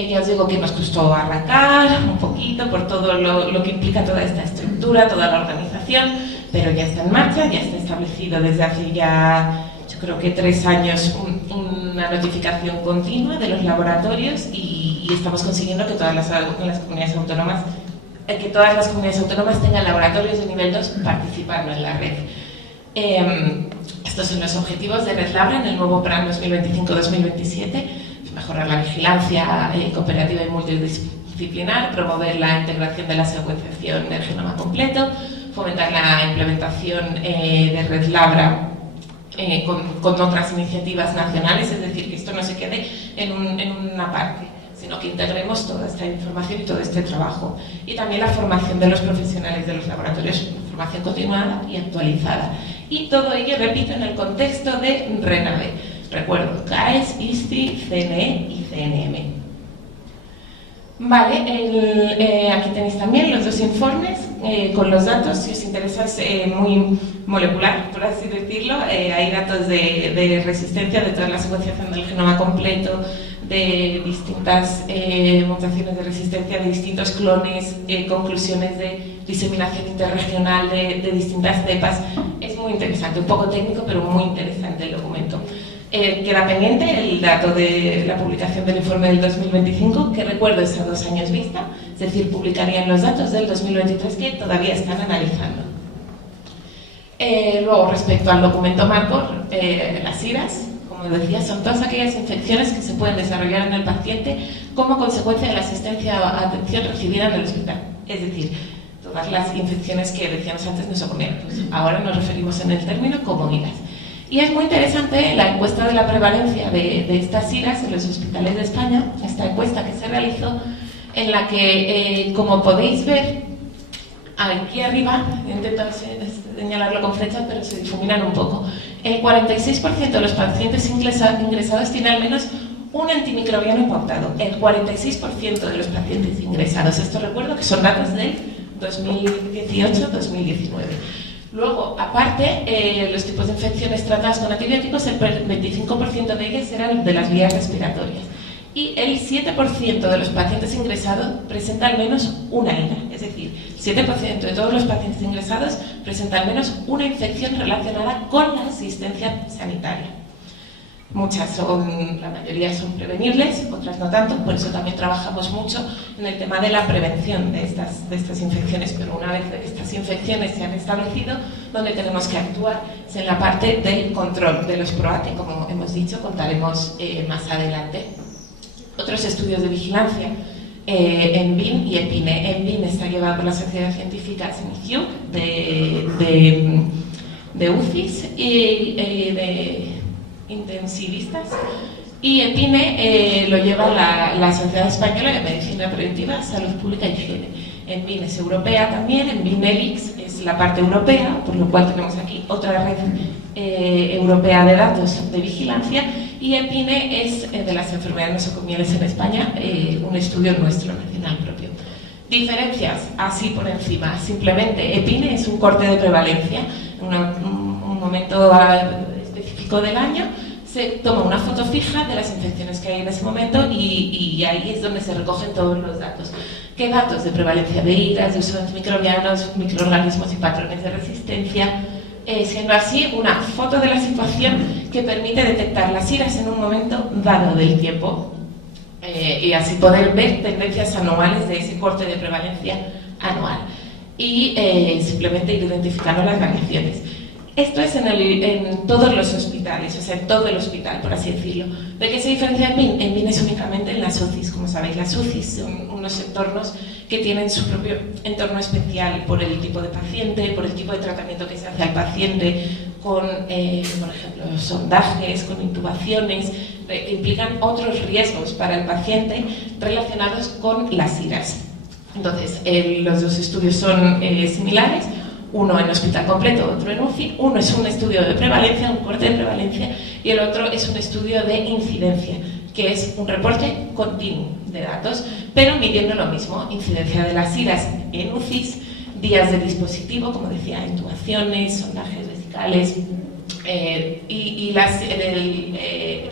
Ya os digo que nos costó arrancar un poquito por todo lo que implica toda esta estructura, toda la organización, pero ya está en marcha, ya está establecido desde hace ya, yo creo que 3 años, una notificación continua de los laboratorios y estamos consiguiendo que todas las comunidades autónomas tengan laboratorios de nivel 2 participando en la red. Estos son los objetivos de Red Labra en el nuevo plan 2025-2027. Mejorar la vigilancia cooperativa y multidisciplinar, promover la integración de la secuenciación del genoma completo, fomentar la implementación de Red Labra con otras iniciativas nacionales, es decir, que esto no se quede en una parte, sino que integremos toda esta información y todo este trabajo. Y también la formación de los profesionales de los laboratorios, formación continuada y actualizada. Y todo ello, repito, en el contexto de RENAVE. Recuerdo, CAES, ISTI, CNE y CNM. Vale, aquí tenéis también los 2 informes con los datos. Si os interesa, es muy molecular, por así decirlo. Hay datos de resistencia de toda la secuenciación del genoma completo, de distintas mutaciones de resistencia, de distintos clones, conclusiones de diseminación interregional de distintas cepas. Es muy interesante, un poco técnico, pero muy interesante el documento. Queda pendiente el dato de la publicación del informe del 2025, que recuerdo es a 2 años vista, es decir, publicarían los datos del 2023 que todavía están analizando. Luego, respecto al documento marco, las IRAS, como decía, son todas aquellas infecciones que se pueden desarrollar en el paciente como consecuencia de la asistencia o atención recibida en el hospital. Es decir, todas las infecciones que decíamos antes nosocomiales. Pues ahora nos referimos en el término como IRAS. Y es muy interesante la encuesta de la prevalencia de estas IRAS en los hospitales de España, esta encuesta que se realizó, en la que, como podéis ver, aquí arriba, intento señalarlo con flechas, pero se difuminan un poco, el 46% de los pacientes ingresados tiene al menos un antimicrobiano pautado. El 46% de los pacientes ingresados. Esto recuerdo que son datos del 2018-2019. Luego, aparte, los tipos de infecciones tratadas con antibióticos, el 25% de ellas eran de las vías respiratorias. Y el 7% de los pacientes ingresados presenta al menos una IRA. Es decir, el 7% de todos los pacientes ingresados presenta al menos una infección relacionada con la asistencia sanitaria. La mayoría son prevenibles, otras no tanto, por eso también trabajamos mucho en el tema de la prevención de estas infecciones, pero una vez estas infecciones se han establecido, donde tenemos que actuar es en la parte del control de los PROA, que como hemos dicho, contaremos más adelante. Otros estudios de vigilancia en BIN y EPINE. En BIN está llevado por la Sociedad Científica SNICIUC de UCIs y de intensivistas, y EPINE lo lleva la Sociedad Española de Medicina Preventiva, Salud Pública y Higiene. En BIN es europea también, en BIN-ELIX es la parte europea, por lo cual tenemos aquí otra red europea de datos de vigilancia, y EPINE es de las enfermedades nosocomiales en España, un estudio nuestro, nacional propio. Diferencias, así por encima, simplemente EPINE es un corte de prevalencia, un momento específico del año, se toma una foto fija de las infecciones que hay en ese momento y ahí es donde se recogen todos los datos. ¿Qué datos? De prevalencia de IRAS, de uso de antimicrobianos, microorganismos y patrones de resistencia, siendo así una foto de la situación que permite detectar las IRAS en un momento dado del tiempo y así poder ver tendencias anuales de ese corte de prevalencia anual y simplemente ir identificando las variaciones. Esto es en todos los hospitales, o sea, en todo el hospital, por así decirlo. ¿De qué se diferencia en BIN? En BIN es únicamente en las UCIs. Como sabéis, las UCIs son unos entornos que tienen su propio entorno especial por el tipo de paciente, por el tipo de tratamiento que se hace al paciente, con, por ejemplo, sondajes, con intubaciones, que implican otros riesgos para el paciente relacionados con las IRAS. Entonces, los dos estudios son similares, uno en hospital completo, otro en UCI. Uno es un estudio de prevalencia, un corte de prevalencia, y el otro es un estudio de incidencia, que es un reporte continuo de datos, pero midiendo lo mismo: incidencia de las IRAS en UCIs, días de dispositivo, como decía, intubaciones, sondajes vesicales, y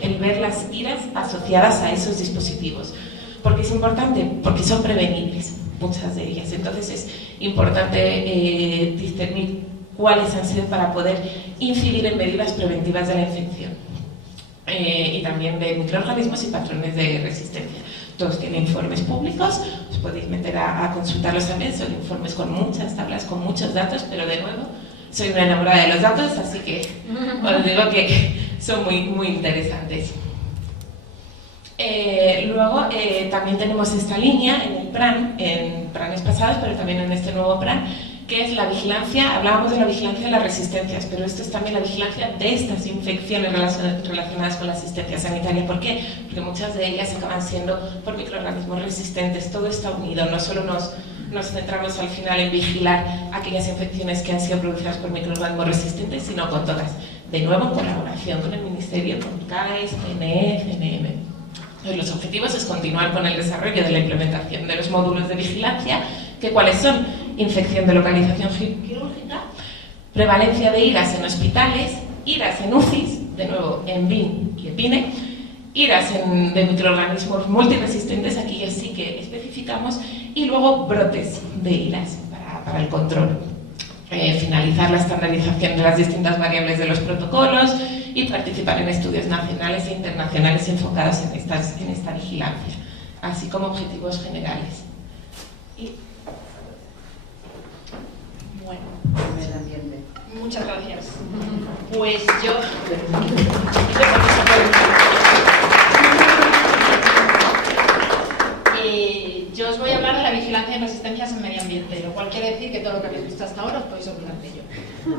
el ver las IRAS asociadas a esos dispositivos. ¿Por qué es importante? Porque son prevenibles, muchas de ellas. Entonces es importante discernir cuáles han sido para poder incidir en medidas preventivas de la infección, y también de microorganismos y patrones de resistencia. Todos tienen informes públicos, os podéis meter a consultarlos también. Son informes con muchas tablas, con muchos datos, pero de nuevo, soy una enamorada de los datos, así que os digo que son muy interesantes. Luego también tenemos esta línea en el PRAN, en planes pasados, pero también en este nuevo PRAN, que es la vigilancia. Hablábamos de la vigilancia de las resistencias, pero esto es también la vigilancia de estas infecciones relacionadas con la asistencia sanitaria. ¿Por qué? Porque muchas de ellas acaban siendo por microorganismos resistentes. Todo está unido, no solo nos centramos al final en vigilar aquellas infecciones que han sido producidas por microorganismos resistentes, sino con todas. De nuevo, en colaboración con el Ministerio, con CAES, CNE, CNM. Los objetivos es continuar con el desarrollo de la implementación de los módulos de vigilancia, que ¿cuáles son? Infección de localización quirúrgica, prevalencia de IRAS en hospitales, IRAS en UCIs, de nuevo en BIN y EPINE, IRAS de microorganismos multiresistentes, aquí ya sí que especificamos, y luego brotes de IRAS para el control. Finalizar la estandarización de las distintas variables de los protocolos y participar en estudios nacionales e internacionales enfocados en esta vigilancia, así como objetivos generales. Bueno, muchas gracias. Pues yo os voy a hablar de la vigilancia en resistencias en medio ambiente, lo cual quiere decir que todo lo que habéis visto hasta ahora os podéis olvidar de ello.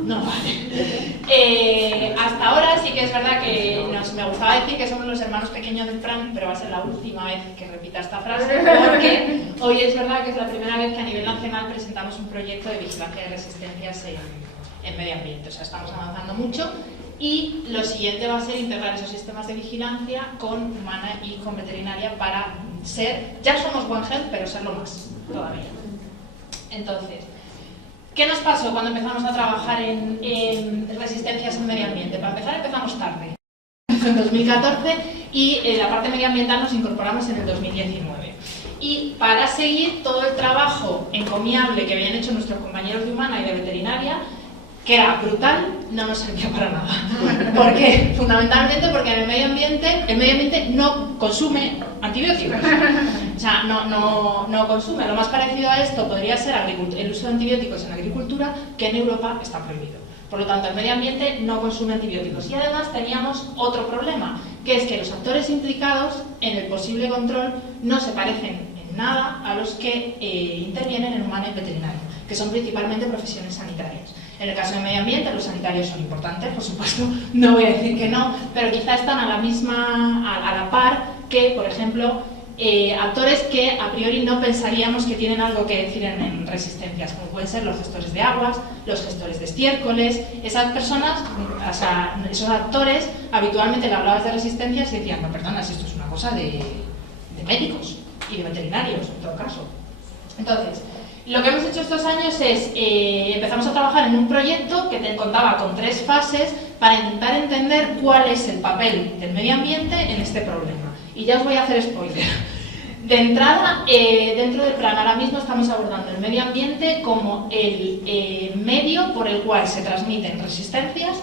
No vale. Hasta ahora sí que es verdad que me gustaba decir que somos los hermanos pequeños del PRAN, pero va a ser la última vez que repita esta frase, porque hoy es verdad que es la primera vez que a nivel nacional presentamos un proyecto de vigilancia de resistencias en medio ambiente. O sea, estamos avanzando mucho. Y lo siguiente va a ser integrar esos sistemas de vigilancia con humana y con veterinaria para ser, ya somos One Health, pero serlo más todavía. Entonces, ¿qué nos pasó cuando empezamos a trabajar en resistencias en medio ambiente? Para empezar, empezamos tarde, en 2014, y la parte medioambiental nos incorporamos en el 2019. Y para seguir todo el trabajo encomiable que habían hecho nuestros compañeros de humana y de veterinaria, que era brutal, no nos servía para nada. ¿Por qué? Fundamentalmente porque el medio ambiente no consume antibióticos. O sea, no consume. Lo más parecido a esto podría ser el uso de antibióticos en agricultura, que en Europa está prohibido. Por lo tanto, el medio ambiente no consume antibióticos. Y además teníamos otro problema, que es que los actores implicados en el posible control no se parecen en nada a los que intervienen en humano y veterinario, que son principalmente profesiones sanitarias. En el caso del medio ambiente, los sanitarios son importantes, por supuesto, no voy a decir que no, pero quizá están a la par que, por ejemplo, actores que a priori no pensaríamos que tienen algo que decir en resistencias, como pueden ser los gestores de aguas, los gestores de estiércoles. Esas personas, o sea, esos actores, habitualmente le hablabas de resistencias y decían, no, perdona, si esto es una cosa de médicos y de veterinarios, en todo caso. Entonces, lo que hemos hecho estos años es, empezamos a trabajar en un proyecto que contaba con 3 fases para intentar entender cuál es el papel del medio ambiente en este problema. Y ya os voy a hacer spoiler. De entrada, dentro del plan ahora mismo estamos abordando el medio ambiente como el medio por el cual se transmiten resistencias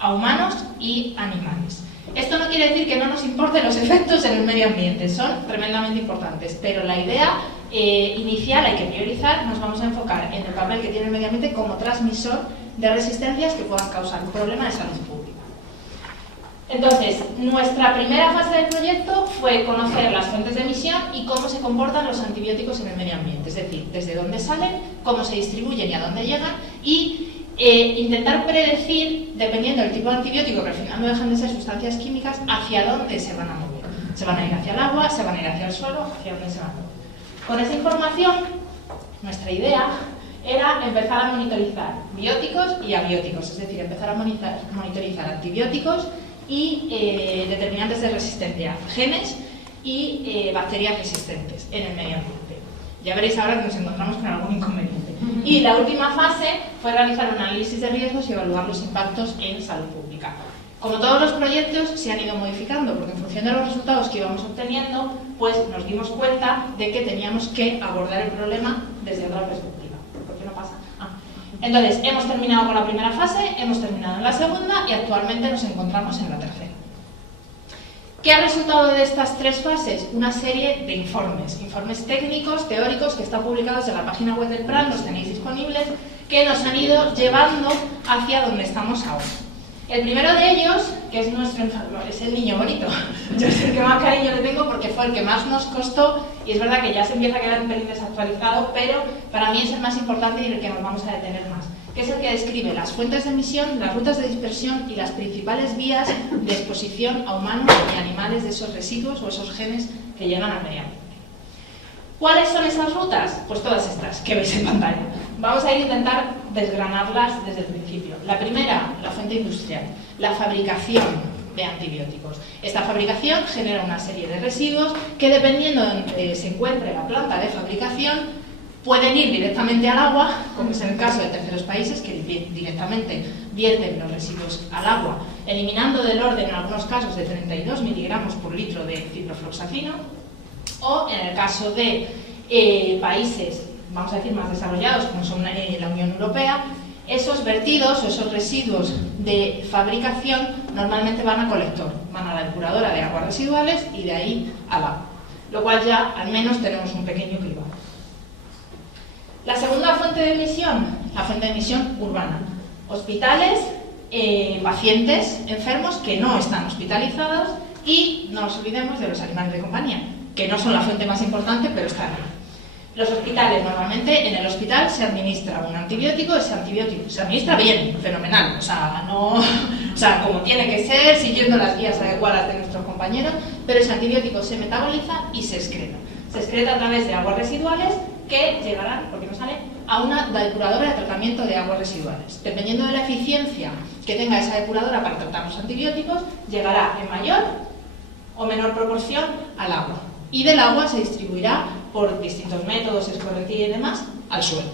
a humanos y animales. Esto no quiere decir que no nos importen los efectos en el medio ambiente, son tremendamente importantes, pero la idea inicial, hay que priorizar, nos vamos a enfocar en el papel que tiene el medio ambiente como transmisor de resistencias que puedan causar un problema de salud pública. Entonces, nuestra primera fase del proyecto fue conocer las fuentes de emisión y cómo se comportan los antibióticos en el medio ambiente, es decir, desde dónde salen, cómo se distribuyen y a dónde llegan, y intentar predecir, dependiendo del tipo de antibiótico, que al final no dejan de ser sustancias químicas, hacia dónde se van a mover. Se van a ir hacia el agua, se van a ir hacia el suelo, hacia dónde se van a mover. Con esa información Nuestra idea era empezar a monitorizar bióticos y abióticos, es decir, empezar a monitorizar antibióticos y determinantes de resistencia, genes y bacterias resistentes en el medio ambiente. Ya veréis ahora que nos encontramos con algún inconveniente. Y la última fase fue realizar un análisis de riesgos y evaluar los impactos en salud pública. Como todos los proyectos se han ido modificando, porque en función de los resultados que íbamos obteniendo, pues nos dimos cuenta de que teníamos que abordar el problema desde otra perspectiva. ¿Por qué no pasa? Entonces, hemos terminado con la primera fase, hemos terminado en la segunda y actualmente nos encontramos en la tercera. ¿Qué ha resultado de estas tres fases? Una serie de informes técnicos, teóricos, que están publicados en la página web del plan, los tenéis disponibles, que nos han ido llevando hacia donde estamos ahora. El primero de ellos, que es nuestro es el niño bonito. Yo es el que más cariño le tengo porque fue el que más nos costó y es verdad que ya se empieza a quedar un pelín desactualizado, pero para mí es el más importante y en el que nos vamos a detener más, que es el que describe las fuentes de emisión, las rutas de dispersión y las principales vías de exposición a humanos y animales de esos residuos o esos genes que llegan al medio ambiente. ¿Cuáles son esas rutas? Pues todas estas que veis en pantalla. Vamos a intentar desgranarlas desde el principio. La primera, la fuente industrial, la fabricación de antibióticos. Esta fabricación genera una serie de residuos que, dependiendo de donde se encuentre la planta de fabricación, pueden ir directamente al agua, como es en el caso de terceros países que directamente vierten los residuos al agua, eliminando del orden en algunos casos de 32 miligramos por litro de ciprofloxacino, o en el caso de países, vamos a decir, más desarrollados, como son la Unión Europea, esos vertidos o esos residuos de fabricación normalmente van a colector, van a la depuradora de aguas residuales y de ahí al agua, lo cual ya al menos tenemos un pequeño cribado. La segunda fuente de emisión, la fuente de emisión urbana. Hospitales, pacientes enfermos que no están hospitalizados y no nos olvidemos de los animales de compañía, que no son la fuente más importante, pero están ahí. Los hospitales, normalmente en el hospital se administra un antibiótico, ese antibiótico se administra bien, fenomenal, o sea, como tiene que ser, siguiendo las guías adecuadas de nuestros compañeros, pero ese antibiótico se metaboliza y se excreta. Se excreta a través de aguas residuales que llegarán, porque no sale, a una depuradora de tratamiento de aguas residuales. Dependiendo de la eficiencia que tenga esa depuradora para tratar los antibióticos, llegará en mayor o menor proporción al agua. Y del agua se distribuirá por distintos métodos, escorrentía y demás, al suelo.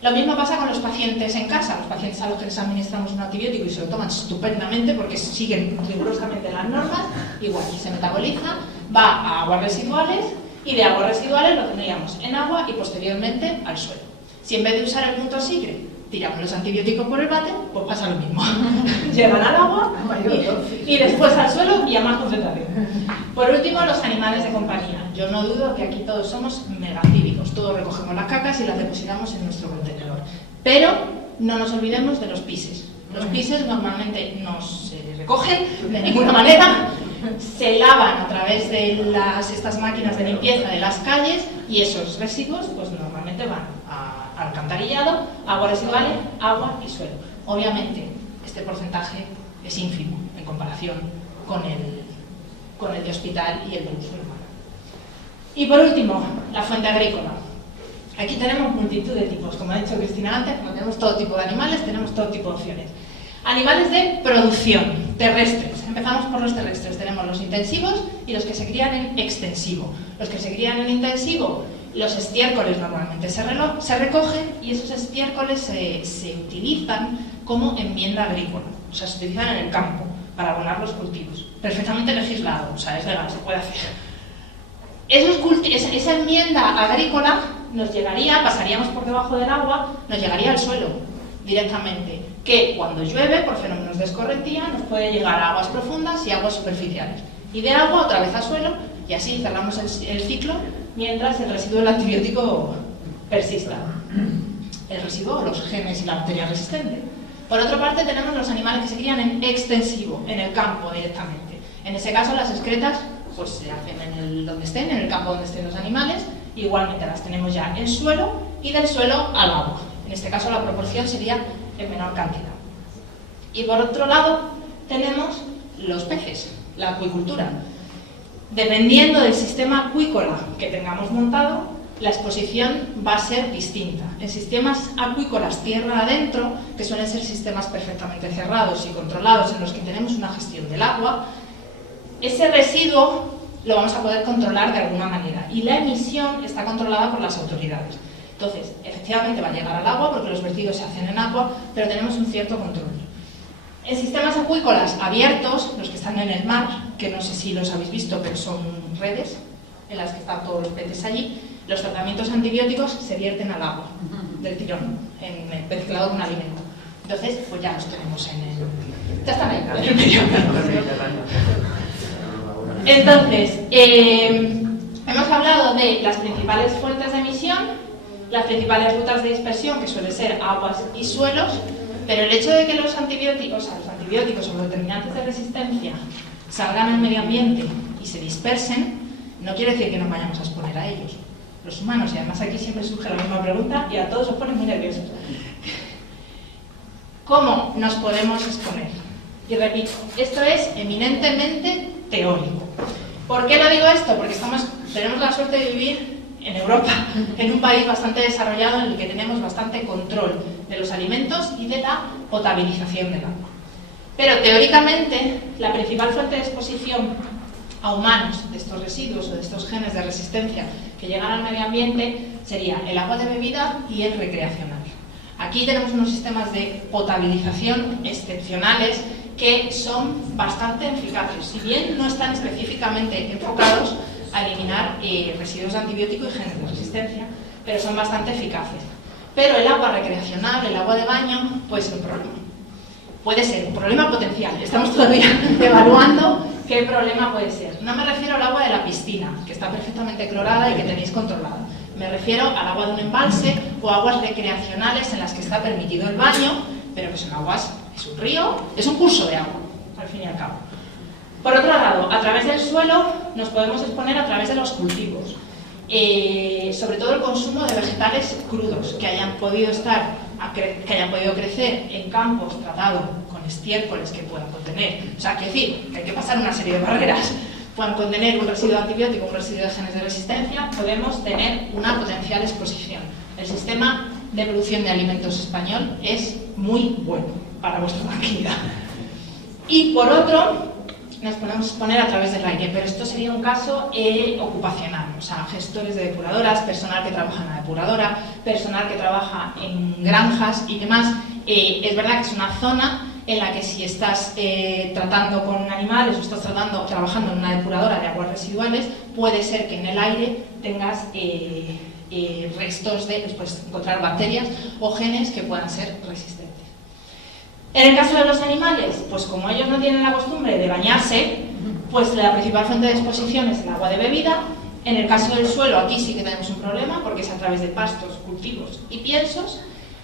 Lo mismo pasa con los pacientes en casa, los pacientes a los que les administramos un antibiótico y se lo toman estupendamente porque siguen rigurosamente las normas, igual se metaboliza, va a aguas residuales y de aguas residuales lo tendríamos en agua y posteriormente al suelo. Si en vez de usar el punto SIGRE tiramos los antibióticos por el váter, pues pasa lo mismo. Llegan al agua y después al suelo y a más concentración. Por último, los animales de compañía. Yo no dudo que aquí todos somos megacívicos, todos recogemos las cacas y las depositamos en nuestro contenedor. Pero no nos olvidemos de los pises. Los pises normalmente no se recogen de ninguna manera, se lavan a través de estas máquinas de limpieza de las calles y esos residuos pues normalmente van al alcantarillado, agua residuales, agua y suelo. Obviamente, este porcentaje es ínfimo en comparación con el de hospital y el de uso humano. Y por último, la fuente agrícola. Aquí tenemos multitud de tipos, como ha dicho Cristina antes, como tenemos todo tipo de animales, tenemos todo tipo de opciones. Animales de producción, terrestres. Empezamos por los terrestres. Tenemos los intensivos y los que se crían en extensivo. Los que se crían en intensivo, los estiércoles normalmente se recogen y esos estiércoles se utilizan como enmienda agrícola. O sea, se utilizan en el campo para abonar los cultivos. Perfectamente legislado, o sea, es legal, se puede hacer. Esa enmienda agrícola nos llegaría, pasaríamos por debajo del agua, nos llegaría al suelo directamente, que cuando llueve, por fenómenos de escorrentía, nos puede llegar a aguas profundas y aguas superficiales. Y de agua otra vez al suelo, y así cerramos el ciclo, mientras el residuo del antibiótico persista. El residuo, los genes y la bacteria resistente. Por otra parte, tenemos los animales que se crían en extensivo, en el campo directamente. En ese caso, las excretas pues se hacen donde estén, en el campo donde estén los animales. Igualmente las tenemos ya en suelo y del suelo al agua. En este caso, la proporción sería en menor cantidad. Y por otro lado, tenemos los peces, la acuicultura. Dependiendo del sistema acuícola que tengamos montado, la exposición va a ser distinta. En sistemas acuícolas tierra adentro, que suelen ser sistemas perfectamente cerrados y controlados en los que tenemos una gestión del agua, ese residuo lo vamos a poder controlar de alguna manera y la emisión está controlada por las autoridades. Entonces, efectivamente va a llegar al agua porque los vertidos se hacen en agua, pero tenemos un cierto control. En sistemas acuícolas abiertos, los que están en el mar, que no sé si los habéis visto, pero son redes en las que están todos los peces allí, los tratamientos antibióticos se vierten al agua del tirón, mezclado con alimento. Entonces, pues ya los tenemos en el... Ya están ahí, en el medio. Entonces, hemos hablado de las principales fuentes de emisión, las principales rutas de dispersión, que suelen ser aguas y suelos, pero el hecho de que los antibióticos o los determinantes de resistencia salgan al medio ambiente y se dispersen, no quiere decir que nos vayamos a exponer a ellos. Los humanos, y además aquí siempre surge la misma pregunta y a todos os pone muy nerviosos. ¿Cómo nos podemos exponer? Y repito, esto es eminentemente teórico. ¿Por qué lo digo esto? Porque tenemos la suerte de vivir en Europa, en un país bastante desarrollado en el que tenemos bastante control de los alimentos y de la potabilización del agua. Pero teóricamente, la principal fuente de exposición a humanos de estos residuos o de estos genes de resistencia que llegan al medio ambiente sería el agua de bebida y el recreacional. Aquí tenemos unos sistemas de potabilización excepcionales que son bastante eficaces, si bien no están específicamente enfocados a eliminar residuos de antibiótico y genes de resistencia, pero son bastante eficaces. Pero el agua recreacional, el agua de baño, puede ser un problema. Puede ser un problema potencial. Estamos todavía evaluando qué problema puede ser. No me refiero al agua de la piscina, que está perfectamente clorada y que tenéis controlada. Me refiero al agua de un embalse o aguas recreacionales en las que está permitido el baño, pero que son aguas, es un río, es un curso de agua, al fin y al cabo. Por otro lado, a través del suelo nos podemos exponer a través de los cultivos. Sobre todo el consumo de vegetales crudos que hayan podido crecer en campos tratados con estiércoles que puedan contener, o sea, quiero decir que hay que pasar una serie de barreras, puedan contener un residuo antibiótico, un residuo de genes de resistencia, podemos tener una potencial exposición. El sistema de producción de alimentos español es muy bueno para vuestra tranquilidad. Y por otro, nos podemos exponer a través del aire, pero esto sería un caso ocupacional, o sea, gestores de depuradoras, personal que trabaja en la depuradora, personal que trabaja en granjas y demás. Es verdad que es una zona en la que si estás tratando con animales o estás trabajando en una depuradora de aguas residuales, puede ser que en el aire tengas restos de, pues, encontrar bacterias o genes que puedan ser resistentes. En el caso de los animales, pues como ellos no tienen la costumbre de bañarse, pues la principal fuente de exposición es el agua de bebida. En el caso del suelo, aquí sí que tenemos un problema porque es a través de pastos, cultivos y piensos.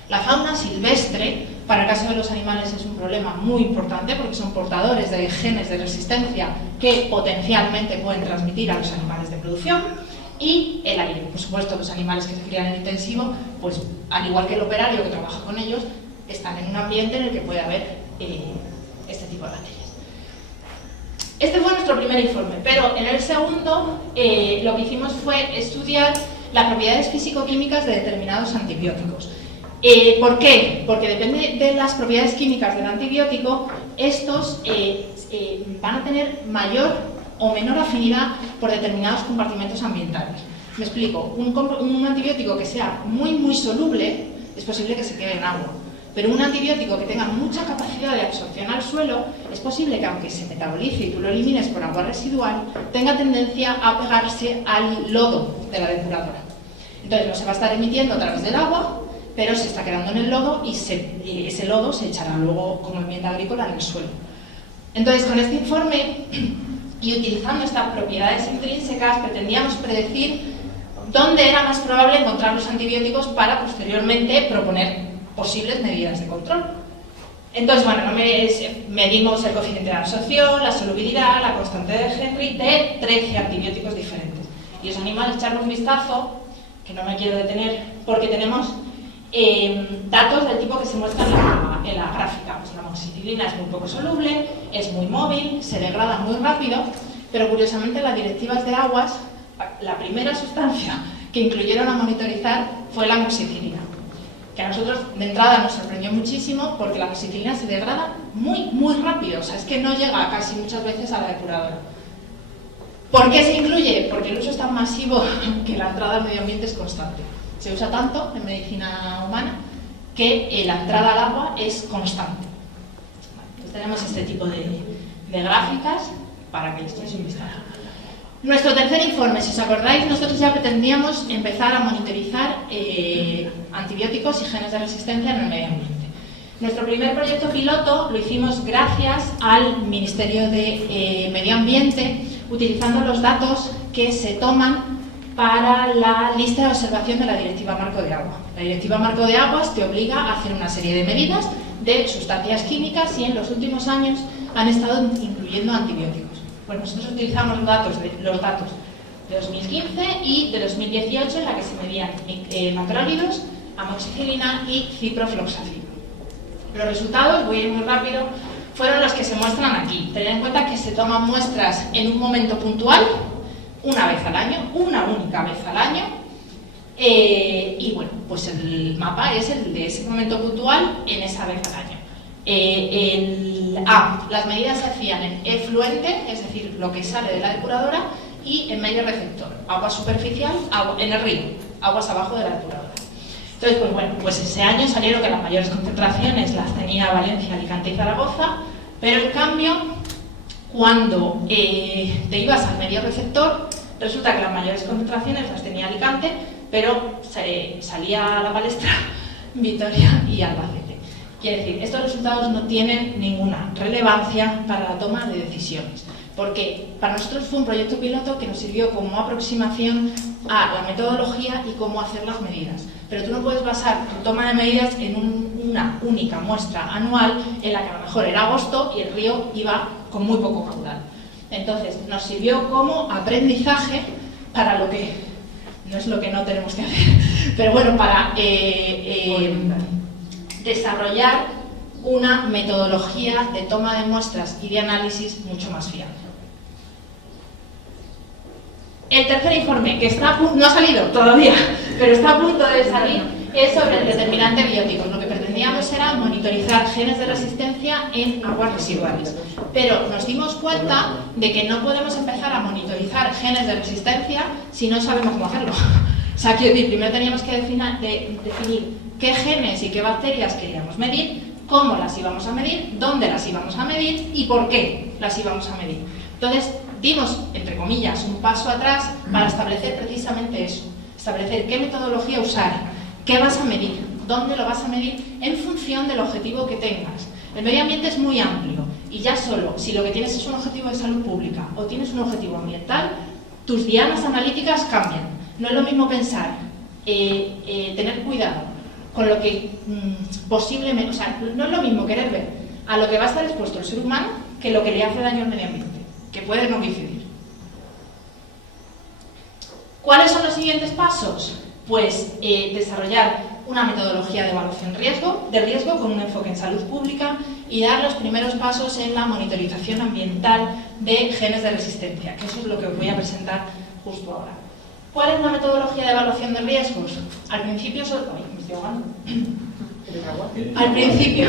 La fauna silvestre, para el caso de los animales, es un problema muy importante porque son portadores de genes de resistencia que potencialmente pueden transmitir a los animales de producción. Y el aire, por supuesto, los animales que se crían en intensivo, pues al igual que el operario que trabaja con ellos, están en un ambiente en el que puede haber este tipo de bacterias. Este fue nuestro primer informe, pero en el segundo lo que hicimos fue estudiar las propiedades físico-químicas de determinados antibióticos. ¿Por qué? Porque depende de las propiedades químicas del antibiótico, estos van a tener mayor o menor afinidad por determinados compartimentos ambientales. Me explico, un antibiótico que sea muy soluble es posible que se quede en agua. Pero un antibiótico que tenga mucha capacidad de absorción al suelo, es posible que aunque se metabolice y tú lo elimines por agua residual, tenga tendencia a pegarse al lodo de la depuradora. Entonces no se va a estar emitiendo a través del agua, pero se está quedando en el lodo y ese lodo se echará luego como enmienda agrícola en el suelo. Entonces con este informe y utilizando estas propiedades intrínsecas pretendíamos predecir dónde era más probable encontrar los antibióticos para posteriormente proponer posibles medidas de control. Entonces, bueno, medimos el coeficiente de absorción, la solubilidad, la constante de Henry de 13 antibióticos diferentes. Y os animo a echarle un vistazo, que no me quiero detener, porque tenemos datos del tipo que se muestran en la gráfica. Pues la amoxicilina es muy poco soluble, es muy móvil, se degrada muy rápido, pero curiosamente las directivas de aguas, la primera sustancia que incluyeron a monitorizar fue la amoxicilina, que a nosotros de entrada nos sorprendió muchísimo porque la amoxicilina se degrada muy rápido, o sea, es que no llega casi muchas veces a la depuradora. ¿Por qué se incluye? Porque el uso es tan masivo que la entrada al medio ambiente es constante. Se usa tanto en medicina humana que la entrada al agua es constante. Entonces tenemos este tipo de gráficas para que les echéis un vistazo. Nuestro tercer informe, si os acordáis, nosotros ya pretendíamos empezar a monitorizar antibióticos y genes de resistencia en el medio ambiente. Nuestro primer proyecto piloto lo hicimos gracias al Ministerio de Medio Ambiente, utilizando los datos que se toman para la lista de observación de la Directiva Marco de Agua. La Directiva Marco de Aguas te obliga a hacer una serie de medidas de sustancias químicas y en los últimos años han estado incluyendo antibióticos. Pues nosotros utilizamos los datos de 2015 y de 2018 en la que se medían macrólidos, amoxicilina y ciprofloxacino. Los resultados, voy a ir muy rápido, fueron los que se muestran aquí. Tened en cuenta que se toman muestras en un momento puntual, una vez al año, una única vez al año, y bueno, pues el mapa es el de ese momento puntual en esa vez al año. Las medidas se hacían en efluente, es decir, lo que sale de la depuradora, y en medio receptor, agua superficial, en el río, aguas abajo de la depuradora. Entonces, pues bueno, pues ese año salieron que las mayores concentraciones las tenía Valencia, Alicante y Zaragoza, pero en cambio, cuando te ibas al medio receptor, resulta que las mayores concentraciones las tenía Alicante, pero salía a la palestra Vitoria y Albacete. Quiere decir, estos resultados no tienen ninguna relevancia para la toma de decisiones, porque para nosotros fue un proyecto piloto que nos sirvió como aproximación a la metodología y cómo hacer las medidas. Pero tú no puedes basar tu toma de medidas en una única muestra anual en la que a lo mejor era agosto y el río iba con muy poco caudal. Entonces, nos sirvió como aprendizaje para lo que, no es lo que no tenemos que hacer, pero bueno, para desarrollar una metodología de toma de muestras y de análisis mucho más fiable. El tercer informe, que no ha salido todavía, pero está a punto de salir, es sobre el determinante biótico. Lo que pretendíamos era monitorizar genes de resistencia en aguas residuales. Pero nos dimos cuenta de que no podemos empezar a monitorizar genes de resistencia si no sabemos cómo hacerlo. O sea, quiero decir, primero teníamos que definir qué genes y qué bacterias queríamos medir, cómo las íbamos a medir, dónde las íbamos a medir y por qué las íbamos a medir. Entonces, dimos, entre comillas, un paso atrás para establecer precisamente eso, establecer qué metodología usar, qué vas a medir, dónde lo vas a medir en función del objetivo que tengas. El medio ambiente es muy amplio y ya solo si lo que tienes es un objetivo de salud pública o tienes un objetivo ambiental, tus dianas analíticas cambian. No es lo mismo pensar, tener cuidado con lo que posiblemente, o sea, no es lo mismo querer ver a lo que va a estar expuesto el ser humano que lo que le hace daño al medio ambiente, que puede no coincidir. ¿Cuáles son los siguientes pasos? Pues desarrollar una metodología de evaluación de riesgo con un enfoque en salud pública y dar los primeros pasos en la monitorización ambiental de genes de resistencia, que eso es lo que os voy a presentar justo ahora. ¿Cuál es la metodología de evaluación de riesgos? Al principio me estoy ahogando. Al principio.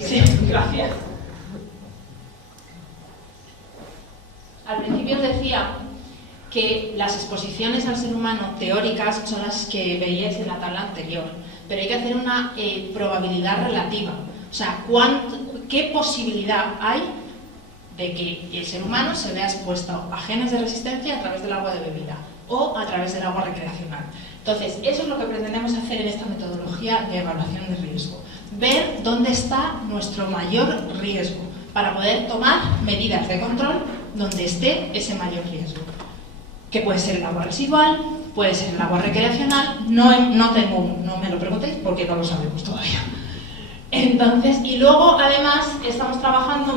Sí, gracias. Al principio os decía que las exposiciones al ser humano teóricas son las que veíais en la tabla anterior, pero hay que hacer una probabilidad relativa. O sea, ¿qué posibilidad hay de que el ser humano se vea expuesto a genes de resistencia a través del agua de bebida o a través del agua recreacional? Entonces, eso es lo que pretendemos hacer en esta metodología de evaluación de riesgo. Ver dónde está nuestro mayor riesgo para poder tomar medidas de control donde esté ese mayor riesgo. Que puede ser el agua residual, puede ser el agua recreacional, no me lo preguntéis porque no lo sabemos todavía. Entonces, y luego además estamos trabajando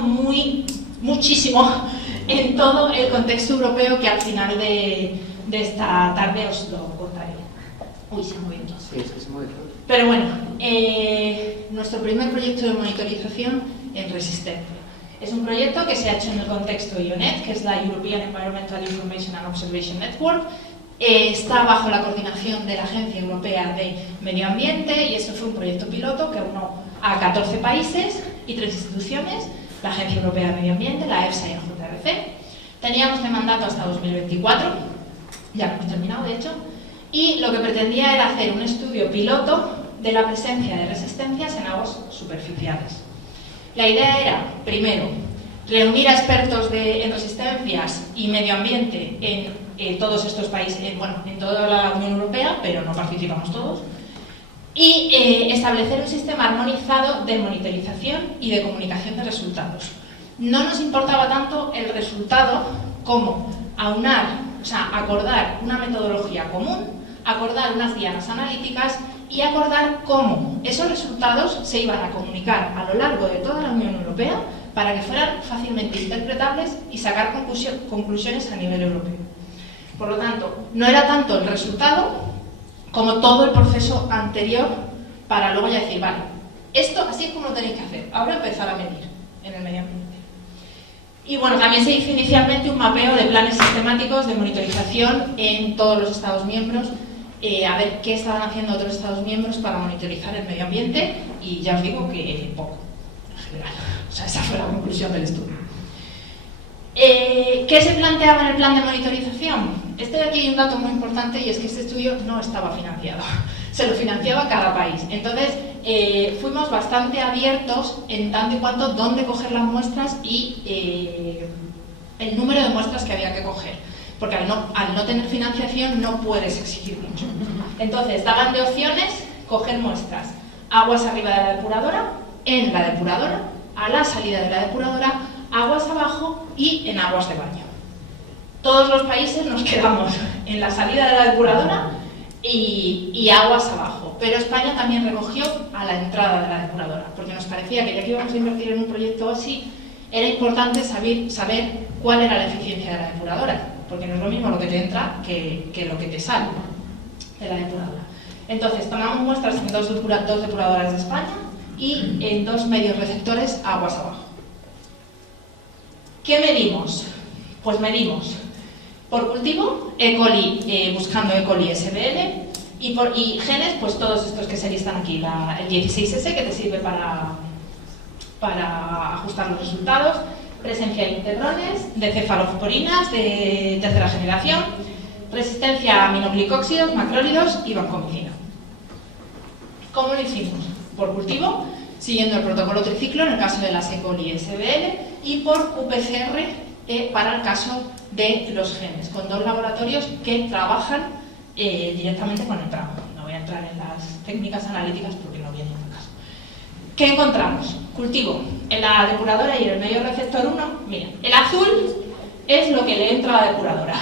muchísimo en todo el contexto europeo que al final de esta tarde os lo contaré. Uy, se ha movido. Sí, es que se mueve. Pero bueno, nuestro primer proyecto de monitorización en resistencia. Es un proyecto que se ha hecho en el contexto IONET, que es la European Environmental Information and Observation Network, Está bajo la coordinación de la Agencia Europea de Medio Ambiente y eso fue un proyecto piloto que unó a 14 países y 3 instituciones, la Agencia Europea de Medio Ambiente, la EFSA y el JRC. Teníamos de mandato hasta 2024, ya hemos terminado de hecho, y lo que pretendía era hacer un estudio piloto de la presencia de resistencias en aguas superficiales. La idea era, primero, reunir a expertos en resistencias y medio ambiente en todos estos países, en toda la Unión Europea, pero no participamos todos, y establecer un sistema armonizado de monitorización y de comunicación de resultados. No nos importaba tanto el resultado como acordar una metodología común, acordar unas dianas analíticas y acordar cómo esos resultados se iban a comunicar a lo largo de toda la Unión Europea para que fueran fácilmente interpretables y sacar conclusiones a nivel europeo. Por lo tanto, no era tanto el resultado como todo el proceso anterior para luego ya decir, vale, esto así es como lo tenéis que hacer, ahora empezar a medir en el medio ambiente. Y bueno, también se hizo inicialmente un mapeo de planes sistemáticos de monitorización en todos los Estados miembros, a ver qué estaban haciendo otros Estados miembros para monitorizar el medio ambiente, y ya os digo que poco, en general. O sea, esa fue la conclusión del estudio. ¿Qué se planteaba en el plan de monitorización? De aquí hay un dato muy importante, y es que este estudio no estaba financiado. Se lo financiaba cada país. Entonces, fuimos bastante abiertos en tanto y cuanto dónde coger las muestras y el número de muestras que había que coger. Porque al no tener financiación no puedes exigir mucho. Entonces, daban de opciones coger muestras aguas arriba de la depuradora, en la depuradora, a la salida de la depuradora, aguas abajo y en aguas de baño. Todos los países nos quedamos en la salida de la depuradora y aguas abajo, pero España también recogió a la entrada de la depuradora, porque nos parecía que ya que íbamos a invertir en un proyecto así, era importante saber cuál era la eficiencia de la depuradora, porque no es lo mismo lo que te entra que lo que te sale de la depuradora. Entonces, tomamos muestras en dos depuradoras de España y en 2 medios receptores aguas abajo. ¿Qué medimos? Pues medimos por cultivo, E. coli, buscando E. coli SBL, y genes, pues todos estos que están aquí, el 16S, que te sirve para ajustar los resultados, presencia de interrones, de cefalosporinas de tercera generación, resistencia a aminoglicóxidos, macrólidos y vancomicina. ¿Cómo lo hicimos? Por cultivo, siguiendo el protocolo triciclo en el caso de las E. coli SBL, y por qPCR para el caso de los genes, con 2 laboratorios que trabajan directamente con el tramo. No voy a entrar en las técnicas analíticas porque no viene al caso. ¿Qué encontramos? Cultivo en la depuradora y en el medio receptor 1. Miren, el azul es lo que le entra a la depuradora,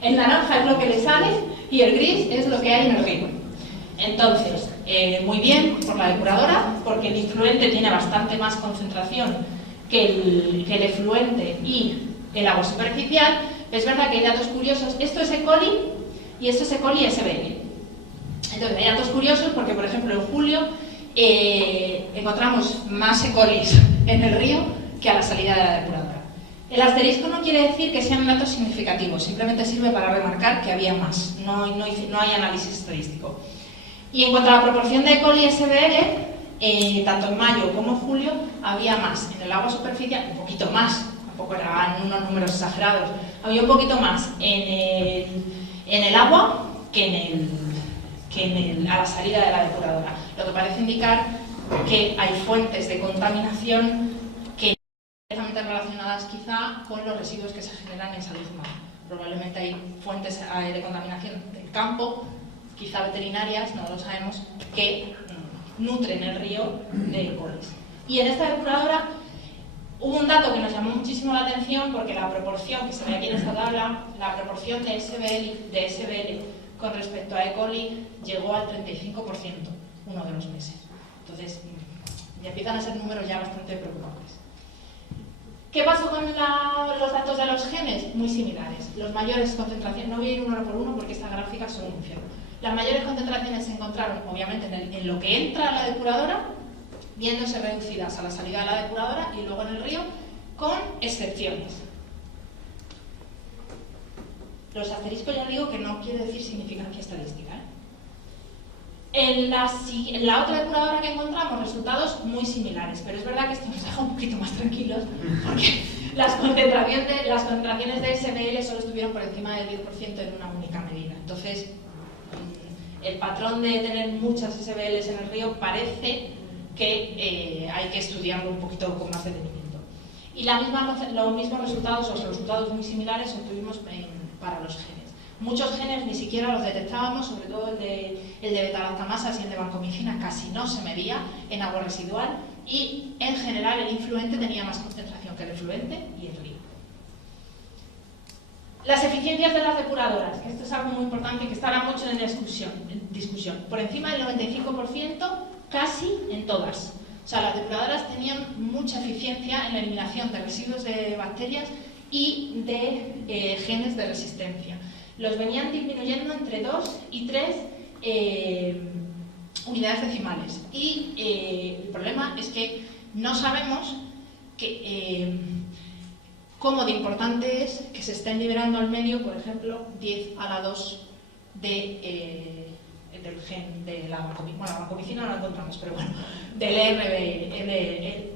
el naranja es lo que le sale y el gris es lo que hay en el río. Entonces, muy bien por la depuradora, porque el influente tiene bastante más concentración que el efluente y el agua superficial. Es verdad que hay datos curiosos. Esto es E. coli y esto es E. coli SBL. Entonces, hay datos curiosos porque, por ejemplo, en julio encontramos más E. colis en el río que a la salida de la depuradora. El asterisco no quiere decir que sean datos significativos, simplemente sirve para remarcar que había más, no hay análisis estadístico. Y en cuanto a la proporción de E. coli SBL, tanto en mayo como en julio había más en el agua superficial, un poquito más, tampoco eran unos números exagerados, había un poquito más en el agua que a la salida de la depuradora, lo que parece indicar que hay fuentes de contaminación que están directamente relacionadas quizá con los residuos que se generan en salud humana. Probablemente hay fuentes de contaminación del campo, quizá veterinarias, no lo sabemos, que nutren el río de E. coli. Y en esta depuradora hubo un dato que nos llamó muchísimo la atención, porque la proporción que se ve aquí en esta tabla, la proporción de SBL con respecto a E. coli llegó al 35% uno de los meses. Entonces, ya empiezan a ser números ya bastante preocupantes. ¿Qué pasó con los datos de los genes? Muy similares. Las mayores concentraciones, no voy a ir uno por uno porque estas gráficas son un infierno. Las mayores concentraciones se encontraron, obviamente, en lo que entra a la depuradora, viéndose reducidas a la salida de la depuradora y luego en el río, con excepciones. Los asteriscos ya digo que no quiere decir significancia estadística, ¿eh? En la otra depuradora que encontramos resultados muy similares, pero es verdad que esto nos deja un poquito más tranquilos porque las concentraciones de SBL solo estuvieron por encima del 10% en una única medida. Entonces, el patrón de tener muchas SBLs en el río parece que hay que estudiarlo un poquito con más detenimiento. Y los mismos resultados, o resultados muy similares, obtuvimos para los genes. Muchos genes ni siquiera los detectábamos, sobre todo el de beta-lactamasas y el de vancomicina casi no se medía en agua residual, y en general el influente tenía más concentración que el efluente y el río. Las eficiencias de las depuradoras, que esto es algo muy importante y que estará mucho en discusión. Por encima del 95%, casi en todas. O sea, las depuradoras tenían mucha eficiencia en la eliminación de residuos de bacterias y de genes de resistencia. Los venían disminuyendo entre 2 y 3 unidades decimales. Y el problema es que no sabemos cómo de importante es que se estén liberando al medio, por ejemplo, 10 a la 2 del gen de la vancomicina. Bueno, la vancomicina no la encontramos, pero bueno, del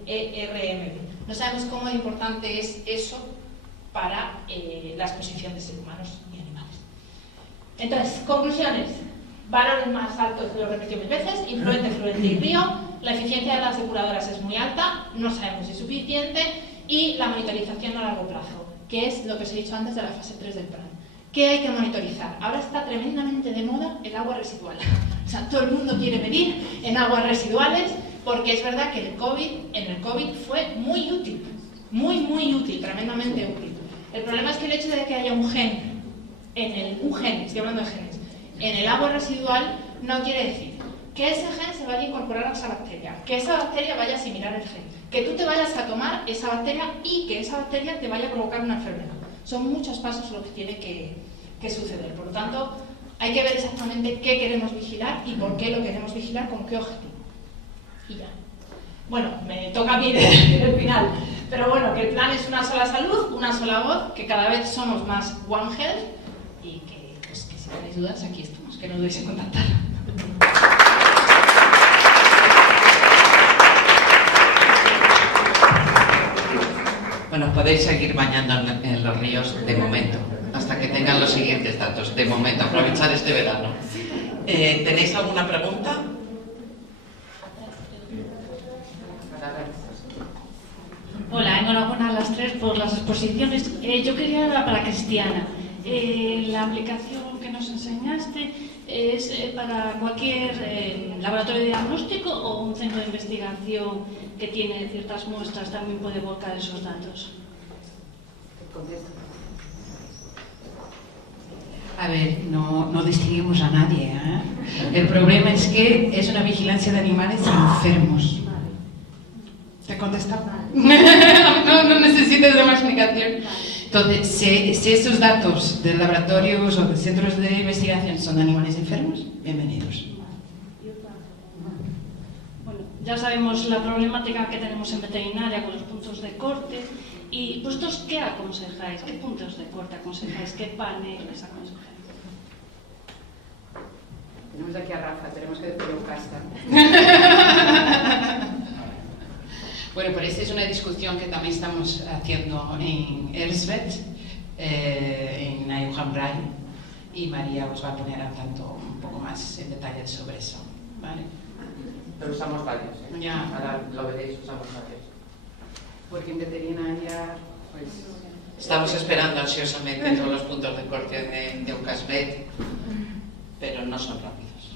ERM. No sabemos cómo de importante es eso para la exposición de seres humanos y animales. Entonces, conclusiones. Valores más altos, lo repetí mil veces, influente, efluente y río. La eficiencia de las depuradoras es muy alta, no sabemos si es suficiente, y la monitorización a largo plazo, que es lo que os he dicho antes de la fase 3 del plan. ¿Qué hay que monitorizar? Ahora está tremendamente de moda el agua residual. O sea, todo el mundo quiere medir en aguas residuales, porque es verdad que en el COVID fue muy útil, muy útil, tremendamente útil. El problema es que el hecho de que haya un gen, estoy hablando de genes, en el agua residual no quiere decir que ese gen se vaya a incorporar a esa bacteria, que esa bacteria vaya a asimilar el gen, que tú te vayas a tomar esa bacteria y que esa bacteria te vaya a provocar una enfermedad. Son muchos pasos lo que tiene que suceder. Por lo tanto, hay que ver exactamente qué queremos vigilar y por qué lo queremos vigilar, con qué objetivo. Y ya. Bueno, me toca a mí el final. Pero bueno, que el plan es una sola salud, una sola voz, que cada vez somos más One Health y que si tenéis dudas, aquí estamos, que no dudéis en contactar. Bueno, podéis seguir bañando en los ríos de momento, hasta que tengan los siguientes datos. De momento, aprovechar este verano. ¿Tenéis alguna pregunta? Hola, enhorabuena a las tres por las exposiciones. Yo quería hablar para Cristiana. La aplicación que nos enseñaste es para cualquier laboratorio de diagnóstico, o un centro de investigación que tiene ciertas muestras también puede volcar esos datos. A ver, no distinguimos a nadie, ¿eh? El problema es que es una vigilancia de animales enfermos. ¿Te he contestado? No necesitas de más explicación. Entonces, si estos datos de laboratorios o de centros de investigación son de animales enfermos, bienvenidos. Bueno, ya sabemos la problemática que tenemos en veterinaria con los puntos de corte. ¿Y vosotros qué aconsejáis? ¿Qué puntos de corte aconsejáis? ¿Qué paneles aconsejáis? Tenemos aquí a Rafa, tenemos que decirle un casta. Bueno, pues esta es una discusión que también estamos haciendo en ERSVET, en Ayuhan Ray, y María os va a poner al tanto un poco más en detalle sobre eso, ¿vale? Pero usamos varios, ¿eh? Ya. Ahora lo veréis, usamos varios. Porque en veterinaria, pues... Estamos esperando ansiosamente todos los puntos de corte de Eucasvet, pero no son rápidos.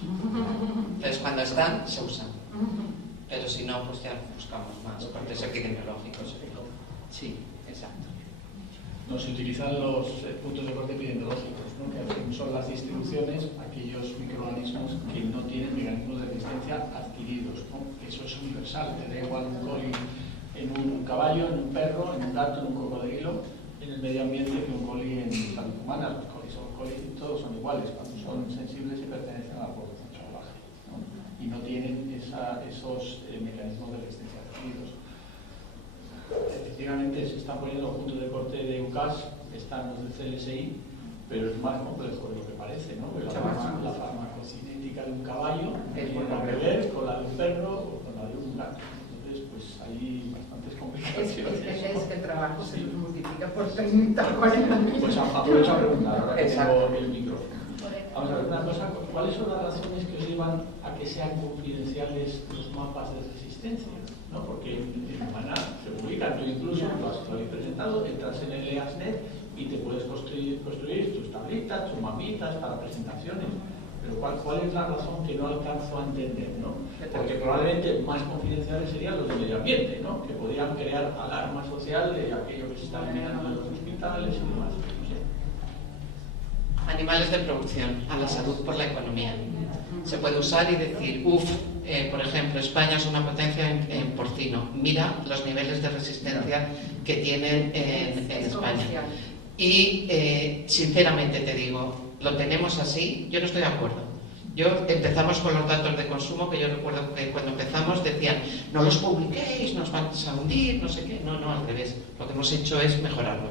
Entonces, cuando están, se usan. Pero si no, pues ya buscamos más cortes epidemiológicos. Sí, exacto. No se utilizan los puntos de corte epidemiológicos, ¿no? Que son las distribuciones, aquellos microorganismos que no tienen mecanismos de resistencia adquiridos, ¿no? Eso es universal, te da igual un coli en un caballo, en un perro, en un gato, en un cocodrilo, en el medio ambiente, que un coli en salud humana. Los colis todos son iguales cuando son sensibles y pertenecen a la población salvaje, ¿no? Y no tienen esos mecanismos de resistencia adquiridos. Efectivamente, se están poniendo los puntos de corte de UCAS, están los de CLSI, pero es más complejo de lo que parece, ¿no? Porque la farmacocinética de un caballo no tiene nada que ver con la de un perro o con la de un gato. Entonces, pues hay bastantes complicaciones. Es que el trabajo se multiplica por 30 o 40 mil. Pues aprovecho a preguntar, ahora que tengo el micrófono. Vamos a ver una cosa, ¿cuáles son las razones que os llevan a que sean confidenciales los mapas de resistencia? ¿No? Porque en Humana se publican, tú incluso lo has presentado, entras en el EASNet y te puedes construir tus tablitas, tus mamitas para presentaciones. Pero ¿cuál es la razón que no alcanzo a entender? ¿No? Porque probablemente más confidenciales serían los de medio ambiente, ¿no? Que podrían crear alarma social de aquello que se está eliminando en los hospitales y demás. Animales de producción, a la salud por la economía. Se puede usar y decir, por ejemplo, España es una potencia en porcino. Mira los niveles de resistencia que tienen en España. Y sinceramente te digo, lo tenemos así, yo no estoy de acuerdo. Empezamos con los datos de consumo, que yo recuerdo que cuando empezamos decían, no los publiquéis, nos van a hundir, no sé qué. No, al revés. Lo que hemos hecho es mejorarlo.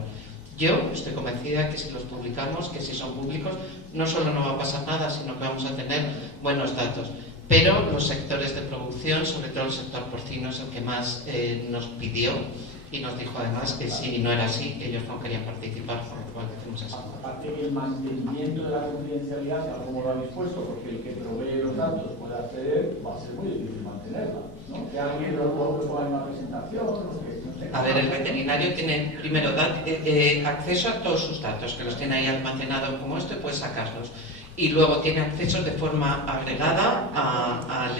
Yo estoy convencida que si los publicamos, que si son públicos, no solo no va a pasar nada, sino que vamos a tener buenos datos. Pero los sectores de producción, sobre todo el sector porcino, es el que más nos pidió y nos dijo además que si no era así, que ellos no querían participar, por lo cual decimos así. Aparte que el mantenimiento de la confidencialidad, tal como lo habéis puesto, porque el que provee los datos puede acceder, va a ser muy difícil mantenerla, ¿no? Que alguien lo ponga en una presentación, A ver, el veterinario tiene primero acceso a todos sus datos, que los tiene ahí almacenados como esto y puede sacarlos. Y luego tiene acceso de forma agregada al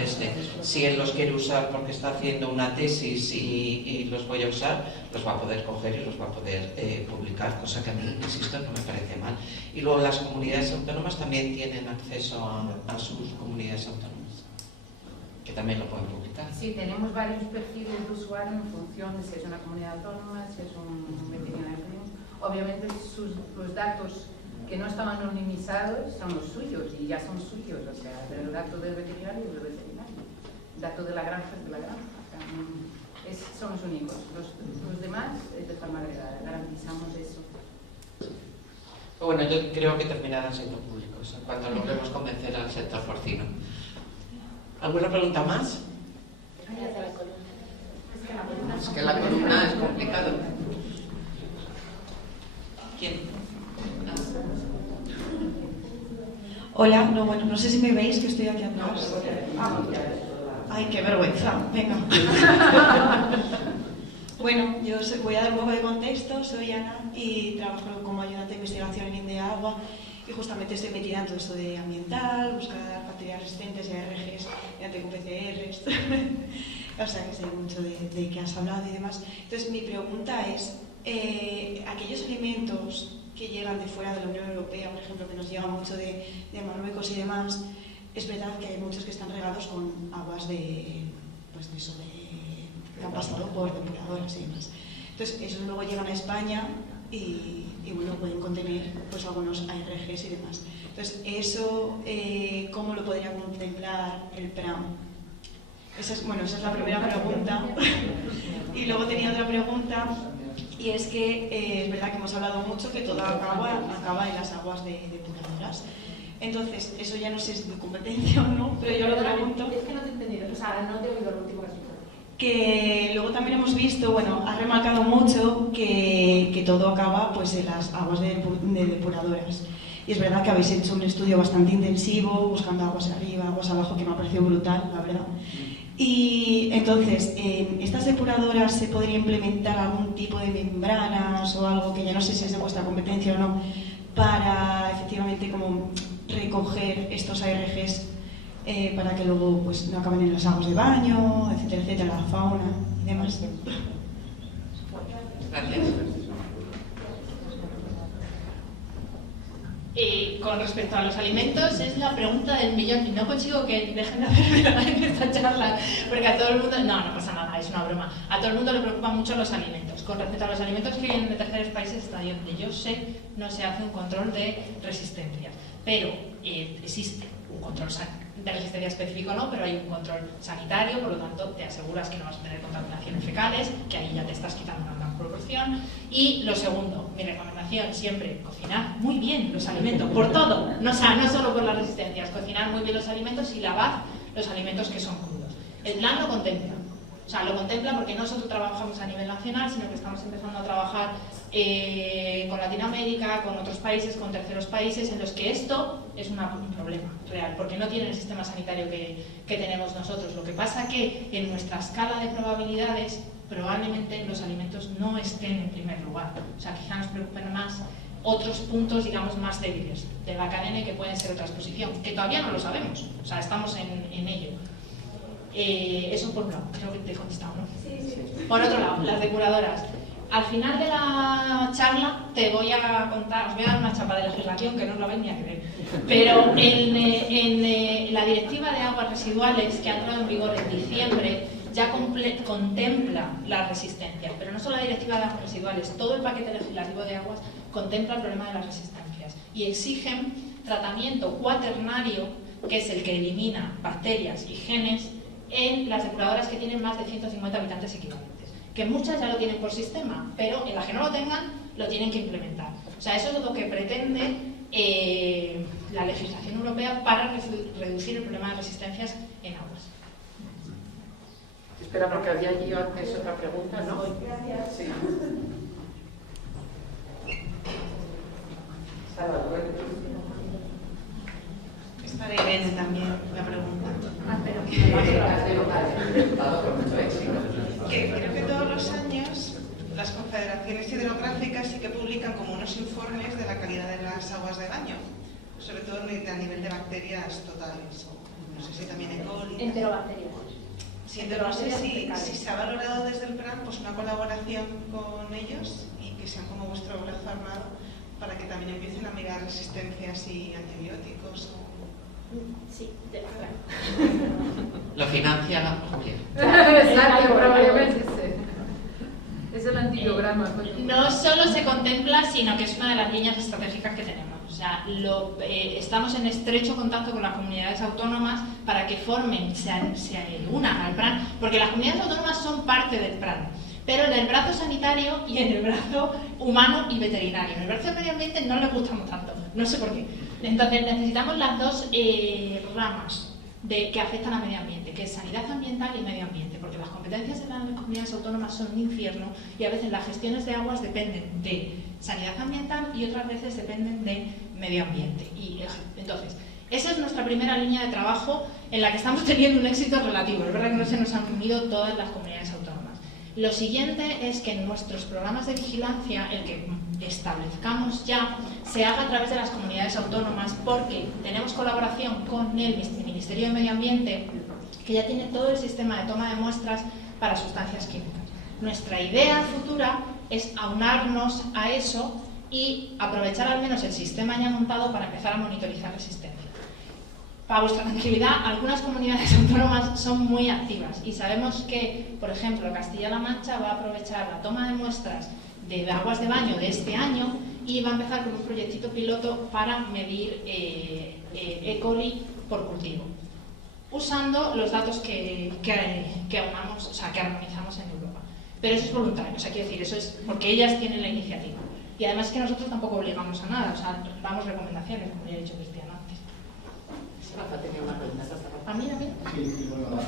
Si él los quiere usar porque está haciendo una tesis y los voy a usar, los va a poder coger y los va a poder publicar, cosa que a mí, insisto, no me parece mal. Y luego las comunidades autónomas también tienen acceso a sus comunidades autónomas, que también lo pueden publicar. Sí, tenemos varios perfiles de usuario en función de si es una comunidad autónoma, si es un veterinario. Obviamente los datos que no estaban anonimizados son los suyos y ya son suyos, o sea, el dato del veterinario es del veterinario, el dato de la granja es de la granja, o sea, son los únicos. Los demás es de forma agregada, garantizamos eso. Bueno, yo creo que terminarán siendo públicos cuando logremos convencer al sector porcino. ¿Alguna pregunta más? Es que la columna es complicado. ¿Quién? Hola, no sé si me veis, que estoy aquí atrás. Ay, qué vergüenza, venga. Bueno, yo voy a dar un poco de contexto, soy Ana y trabajo como ayudante de investigación en INDEAGUA y justamente estoy metida en todo esto de ambiental, buscar bacterias resistentes y ARGs mediante QPCRs. O sea que sé mucho de qué has hablado y demás. Entonces mi pregunta es, aquellos alimentos que llegan de fuera de la Unión Europea, por ejemplo, que nos llegan mucho de Marruecos y demás, es verdad que hay muchos que están regados con aguas que han pasado por depuradoras y demás. Entonces, esos luego llegan a España y bueno, pueden contener pues algunos ARGs y demás. Entonces, eso, ¿cómo lo podría contemplar el PRAM? Esa es la primera pregunta. Y luego tenía otra pregunta. Y es que es verdad que hemos hablado mucho que toda agua acaba en las aguas depuradoras. Entonces, eso ya no sé si es de competencia o no, pero yo lo pregunto. Es que no te he entendido, o sea, no te he oído lo último que has dicho. Que luego también hemos visto, ha remarcado mucho que todo acaba pues en las aguas de depuradoras. Y es verdad que habéis hecho un estudio bastante intensivo, buscando aguas arriba, aguas abajo, que me ha parecido brutal, la verdad. Y entonces, ¿en estas depuradoras se podría implementar algún tipo de membranas o algo que ya no sé si es de vuestra competencia o no, para efectivamente como recoger estos ARGs para que luego pues no acaben en las aguas de baño, etcétera, etcétera, la fauna y demás? Gracias. Con respecto a los alimentos, es la pregunta del millón y no consigo que dejen de hacerme en esta charla, porque a todo el mundo, no pasa nada, es una broma, a todo el mundo le preocupan mucho los alimentos. Con respecto a los alimentos que vienen de terceros países, hasta donde yo sé, no se hace un control de resistencia, pero existe un control de resistencia específico no, pero hay un control sanitario, por lo tanto te aseguras que no vas a tener contaminaciones fecales, que ahí ya te estás quitando una gran proporción. Y lo segundo, mi recomendación siempre, cocinar muy bien los alimentos, por todo, no solo por las resistencias, cocinar muy bien los alimentos y lavar los alimentos que son crudos. El plan lo contempla. O sea, lo contempla porque no solo trabajamos a nivel nacional, sino que estamos empezando a trabajar con Latinoamérica, con otros países, con terceros países, en los que esto es un problema real, porque no tienen el sistema sanitario que tenemos nosotros. Lo que pasa que en nuestra escala de probabilidades, probablemente los alimentos no estén en primer lugar. O sea, quizá nos preocupen más otros puntos, digamos, más débiles de la cadena y que pueden ser otra exposición, que todavía no lo sabemos. O sea, estamos en ello. Eso por un lado, creo que te he contestado, ¿no? Sí. Por otro lado, las depuradoras. Al final de la charla te voy a contar, os voy a dar una chapa de legislación que no os la vais ni a creer. Pero en la Directiva de Aguas Residuales, que ha entrado en vigor en diciembre, ya contempla las resistencias. Pero no solo la Directiva de Aguas Residuales, todo el paquete legislativo de aguas contempla el problema de las resistencias. Y exigen tratamiento cuaternario, que es el que elimina bacterias y genes, en las depuradoras que tienen más de 150 habitantes equivalentes, que muchas ya lo tienen por sistema, pero en las que no lo tengan, lo tienen que implementar. O sea, eso es lo que pretende la legislación europea para reducir el problema de resistencias en aguas. Espera, porque había allí antes otra pregunta, ¿no? Gracias. Sí. Salvador. Es para Irene también la pregunta. Pero Creo que todos los años las confederaciones hidrográficas sí que publican como unos informes de la calidad de las aguas de baño, sobre todo a nivel de bacterias totales. No sé si también E. coli. Enterobacterias. Sí, pero no sé si se ha valorado desde el plan pues una colaboración con ellos y que sean como vuestro brazo armado para que también empiecen a mirar resistencias y antibióticos. Sí, claro. Lo financia Julia. Exacto, probablemente es el antibiograma. No solo se contempla, sino que es una de las líneas estratégicas que tenemos. O sea, estamos en estrecho contacto con las comunidades autónomas para que formen, se unan al plan, porque las comunidades autónomas son parte del plan, pero en el brazo sanitario y en el brazo humano y veterinario. En el brazo de medio ambiente no les gustamos tanto, no sé por qué. Entonces necesitamos las dos ramas que afectan al medio ambiente, que es sanidad ambiental y medio ambiente, porque las competencias de las comunidades autónomas son un infierno y a veces las gestiones de aguas dependen de sanidad ambiental y otras veces dependen de medio ambiente. Y entonces, esa es nuestra primera línea de trabajo en la que estamos teniendo un éxito relativo. Es verdad que no se nos han unido todas las comunidades autónomas. Lo siguiente es que en nuestros programas de vigilancia, el que establezcamos ya, se haga a través de las comunidades autónomas, porque tenemos colaboración con el Ministerio de Medio Ambiente, que ya tiene todo el sistema de toma de muestras para sustancias químicas. Nuestra idea futura es aunarnos a eso y aprovechar al menos el sistema ya montado para empezar a monitorizar resistencia. Para vuestra tranquilidad, algunas comunidades autónomas son muy activas y sabemos que, por ejemplo, Castilla-La Mancha va a aprovechar la toma de muestras de aguas de baño de este año y va a empezar con un proyectito piloto para medir E. coli por cultivo, usando los datos que aunamos, o sea, que armonizamos en Europa. Pero eso es voluntario, o sea, quiero decir, eso es porque ellas tienen la iniciativa. Y además que nosotros tampoco obligamos a nada, o sea, damos recomendaciones, como ya he dicho Cristiano antes. Rafa tenía una pregunta. ¿A mí? Sí, bueno,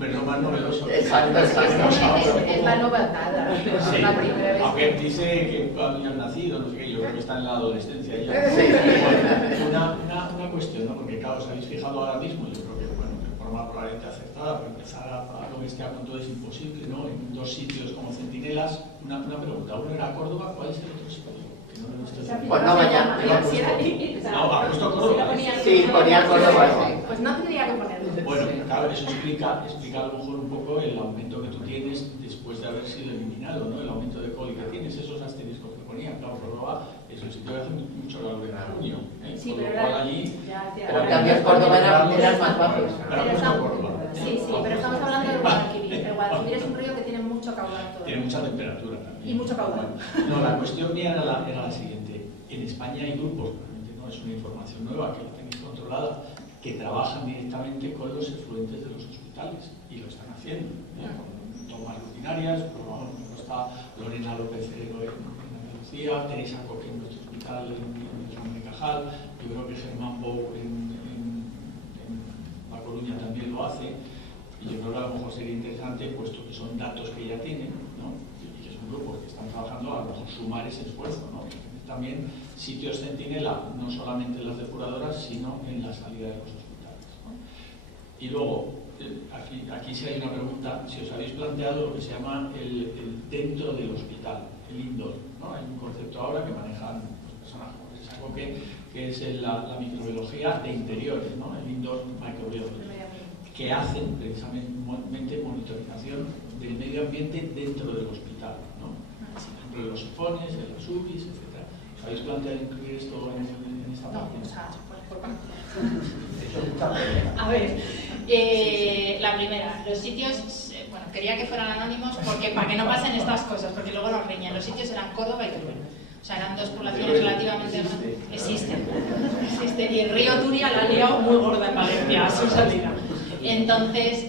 pero lo más novedoso. Exacto. Es la novedad. Sí, La primera vez. aunque dice que habían nacido, no sé qué, yo creo que está en la adolescencia ya. Sí. Una cuestión, ¿no? Porque claro, os habéis fijado ahora mismo, yo creo que bueno, de forma probablemente acertada, pero empezar a lo que esté a punto es imposible, ¿no? En dos sitios como centinelas, una pregunta, uno era Córdoba, ¿cuál es el otro sitio? Pues no vaya. No, ha puesto Córdoba. Sí, ponía Córdoba, sí. Pues no tendría que ponerlo. Bueno, claro, eso explica a lo mejor un poco el aumento que tú tienes después de haber sido eliminado, ¿no? El aumento de coli que tienes, esos asteriscos que ponía. Claro, Córdoba es un sitio que hace mucho calor en junio, ¿eh? Sí, con lo pero cual allí... Pero en cambio Córdoba eran más bajos. Pero ha puesto Córdoba. Sí, pero estamos hablando del Guadalquivir. El Guadalquivir es un río que tiene mucho caudal todavía. Tiene mucha temperatura también. Y mucho caudal. No, la cuestión mía era la siguiente. En España hay grupos, probablemente no es una información nueva, que la tenéis controlada, que trabajan directamente con los efluentes de los hospitales, y lo están haciendo, con tomas rutinarias. Por ejemplo, está Lorena López Herero en Andalucía, Teresa Coque en nuestro hospital en Ramón y Cajal, yo creo que Germán Bou en La Coruña también lo hace, y yo creo que a lo mejor sería interesante, puesto que son datos que ya tienen, ¿no? Y que son grupos que están trabajando, a lo mejor sumar ese esfuerzo, ¿no? También sitios centinela, no solamente en las depuradoras, sino en la salida de los hospitales, ¿no? Y luego, aquí sí hay una pregunta, si os habéis planteado lo que se llama el dentro del hospital, el indoor, ¿no? Hay un concepto ahora que manejan personas como Teresa Coque, que es la microbiología de interiores, ¿no? El indoor microbiology, que hacen precisamente monitorización del medio ambiente dentro del hospital, ¿no? Por ejemplo, en los sifones, en las UBIs, etc. ¿Os habéis planteado incluir esto en esta parte? No, o sea, por parte. A ver, la primera, los sitios, bueno, quería que fueran anónimos porque para que no pasen estas cosas, porque luego nos riñen. Los sitios eran Córdoba y Teruel. O sea, eran dos poblaciones relativamente grandes. Existen. Y el río Turia la ha liado muy gorda en Valencia a su salida. Entonces,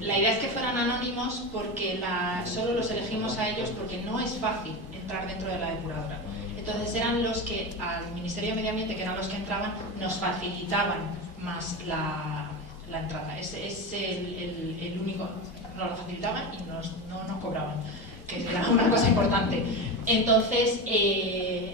la idea es que fueran anónimos porque solo los elegimos a ellos porque no es fácil entrar dentro de la depuradora. Entonces eran los que al Ministerio de Medio Ambiente, que eran los que entraban, nos facilitaban más la entrada. Es el único, nos lo facilitaban y no nos cobraban, que era una cosa importante. Entonces,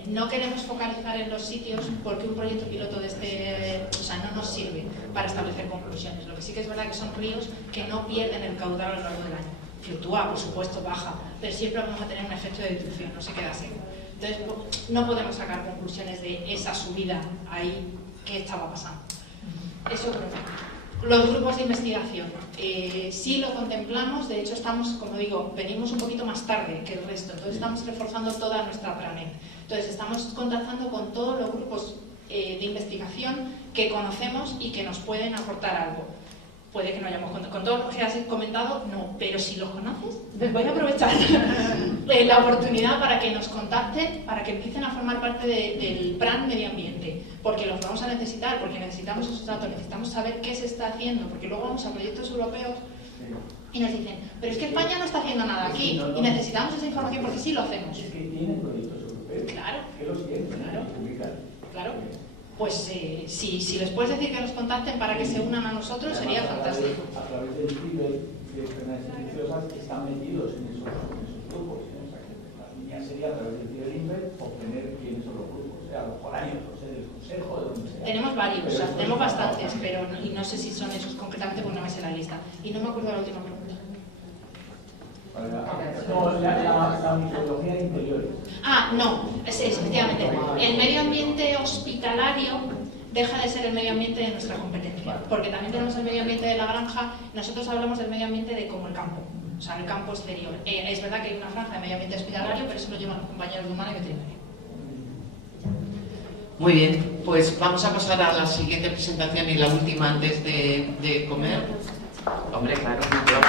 no queremos focalizar en los sitios porque un proyecto piloto de no nos sirve para establecer conclusiones. Lo que sí que es verdad que son ríos que no pierden el caudal a lo largo del año. Fluctúa, por supuesto, baja, pero siempre vamos a tener un efecto de dilución, no se queda seco. Entonces, no podemos sacar conclusiones de esa subida ahí, qué estaba pasando. Eso creo. Los grupos de investigación, sí lo contemplamos, de hecho estamos, como digo, venimos un poquito más tarde que el resto, entonces estamos reforzando toda nuestra planet. Entonces estamos contactando con todos los grupos de investigación que conocemos y que nos pueden aportar algo. Puede que no hayamos contado con todos los que has comentado, no, pero si los conoces, les voy a aprovechar la oportunidad para que nos contacten, para que empiecen a formar parte del plan medio ambiente, porque los vamos a necesitar, porque necesitamos esos datos, necesitamos saber qué se está haciendo, porque luego vamos a proyectos europeos y nos dicen, pero es que España no está haciendo nada aquí y necesitamos esa información porque sí lo hacemos. Es que tienen proyectos europeos. Claro. Que los tienen, claro. Pues si les puedes decir que nos contacten para que se unan a nosotros, sería fantástico. A través del CIBEL, de enfermedades infecciosas, están metidos en esos grupos. O sea, que la línea sería a través del CIBEL obtener quiénes son los grupos, a los foráneos, del consejo, de donde sea. Tenemos varios, o sea, tenemos bastantes, pero no sé si son esos concretamente porque no me sé la lista. Y no me acuerdo la última pregunta. No, la microbiología de interiores. No, es efectivamente. El medio ambiente hospitalario deja de ser el medio ambiente de nuestra competencia, porque también tenemos el medio ambiente de la granja. Nosotros hablamos del medio ambiente de como el campo, o sea, el campo exterior. Es verdad que hay una franja de medio ambiente hospitalario, pero eso lo llevan los compañeros de humana y veterinaria. Muy bien, pues vamos a pasar a la siguiente presentación y la última antes de comer. Hombre, claro, un aplauso.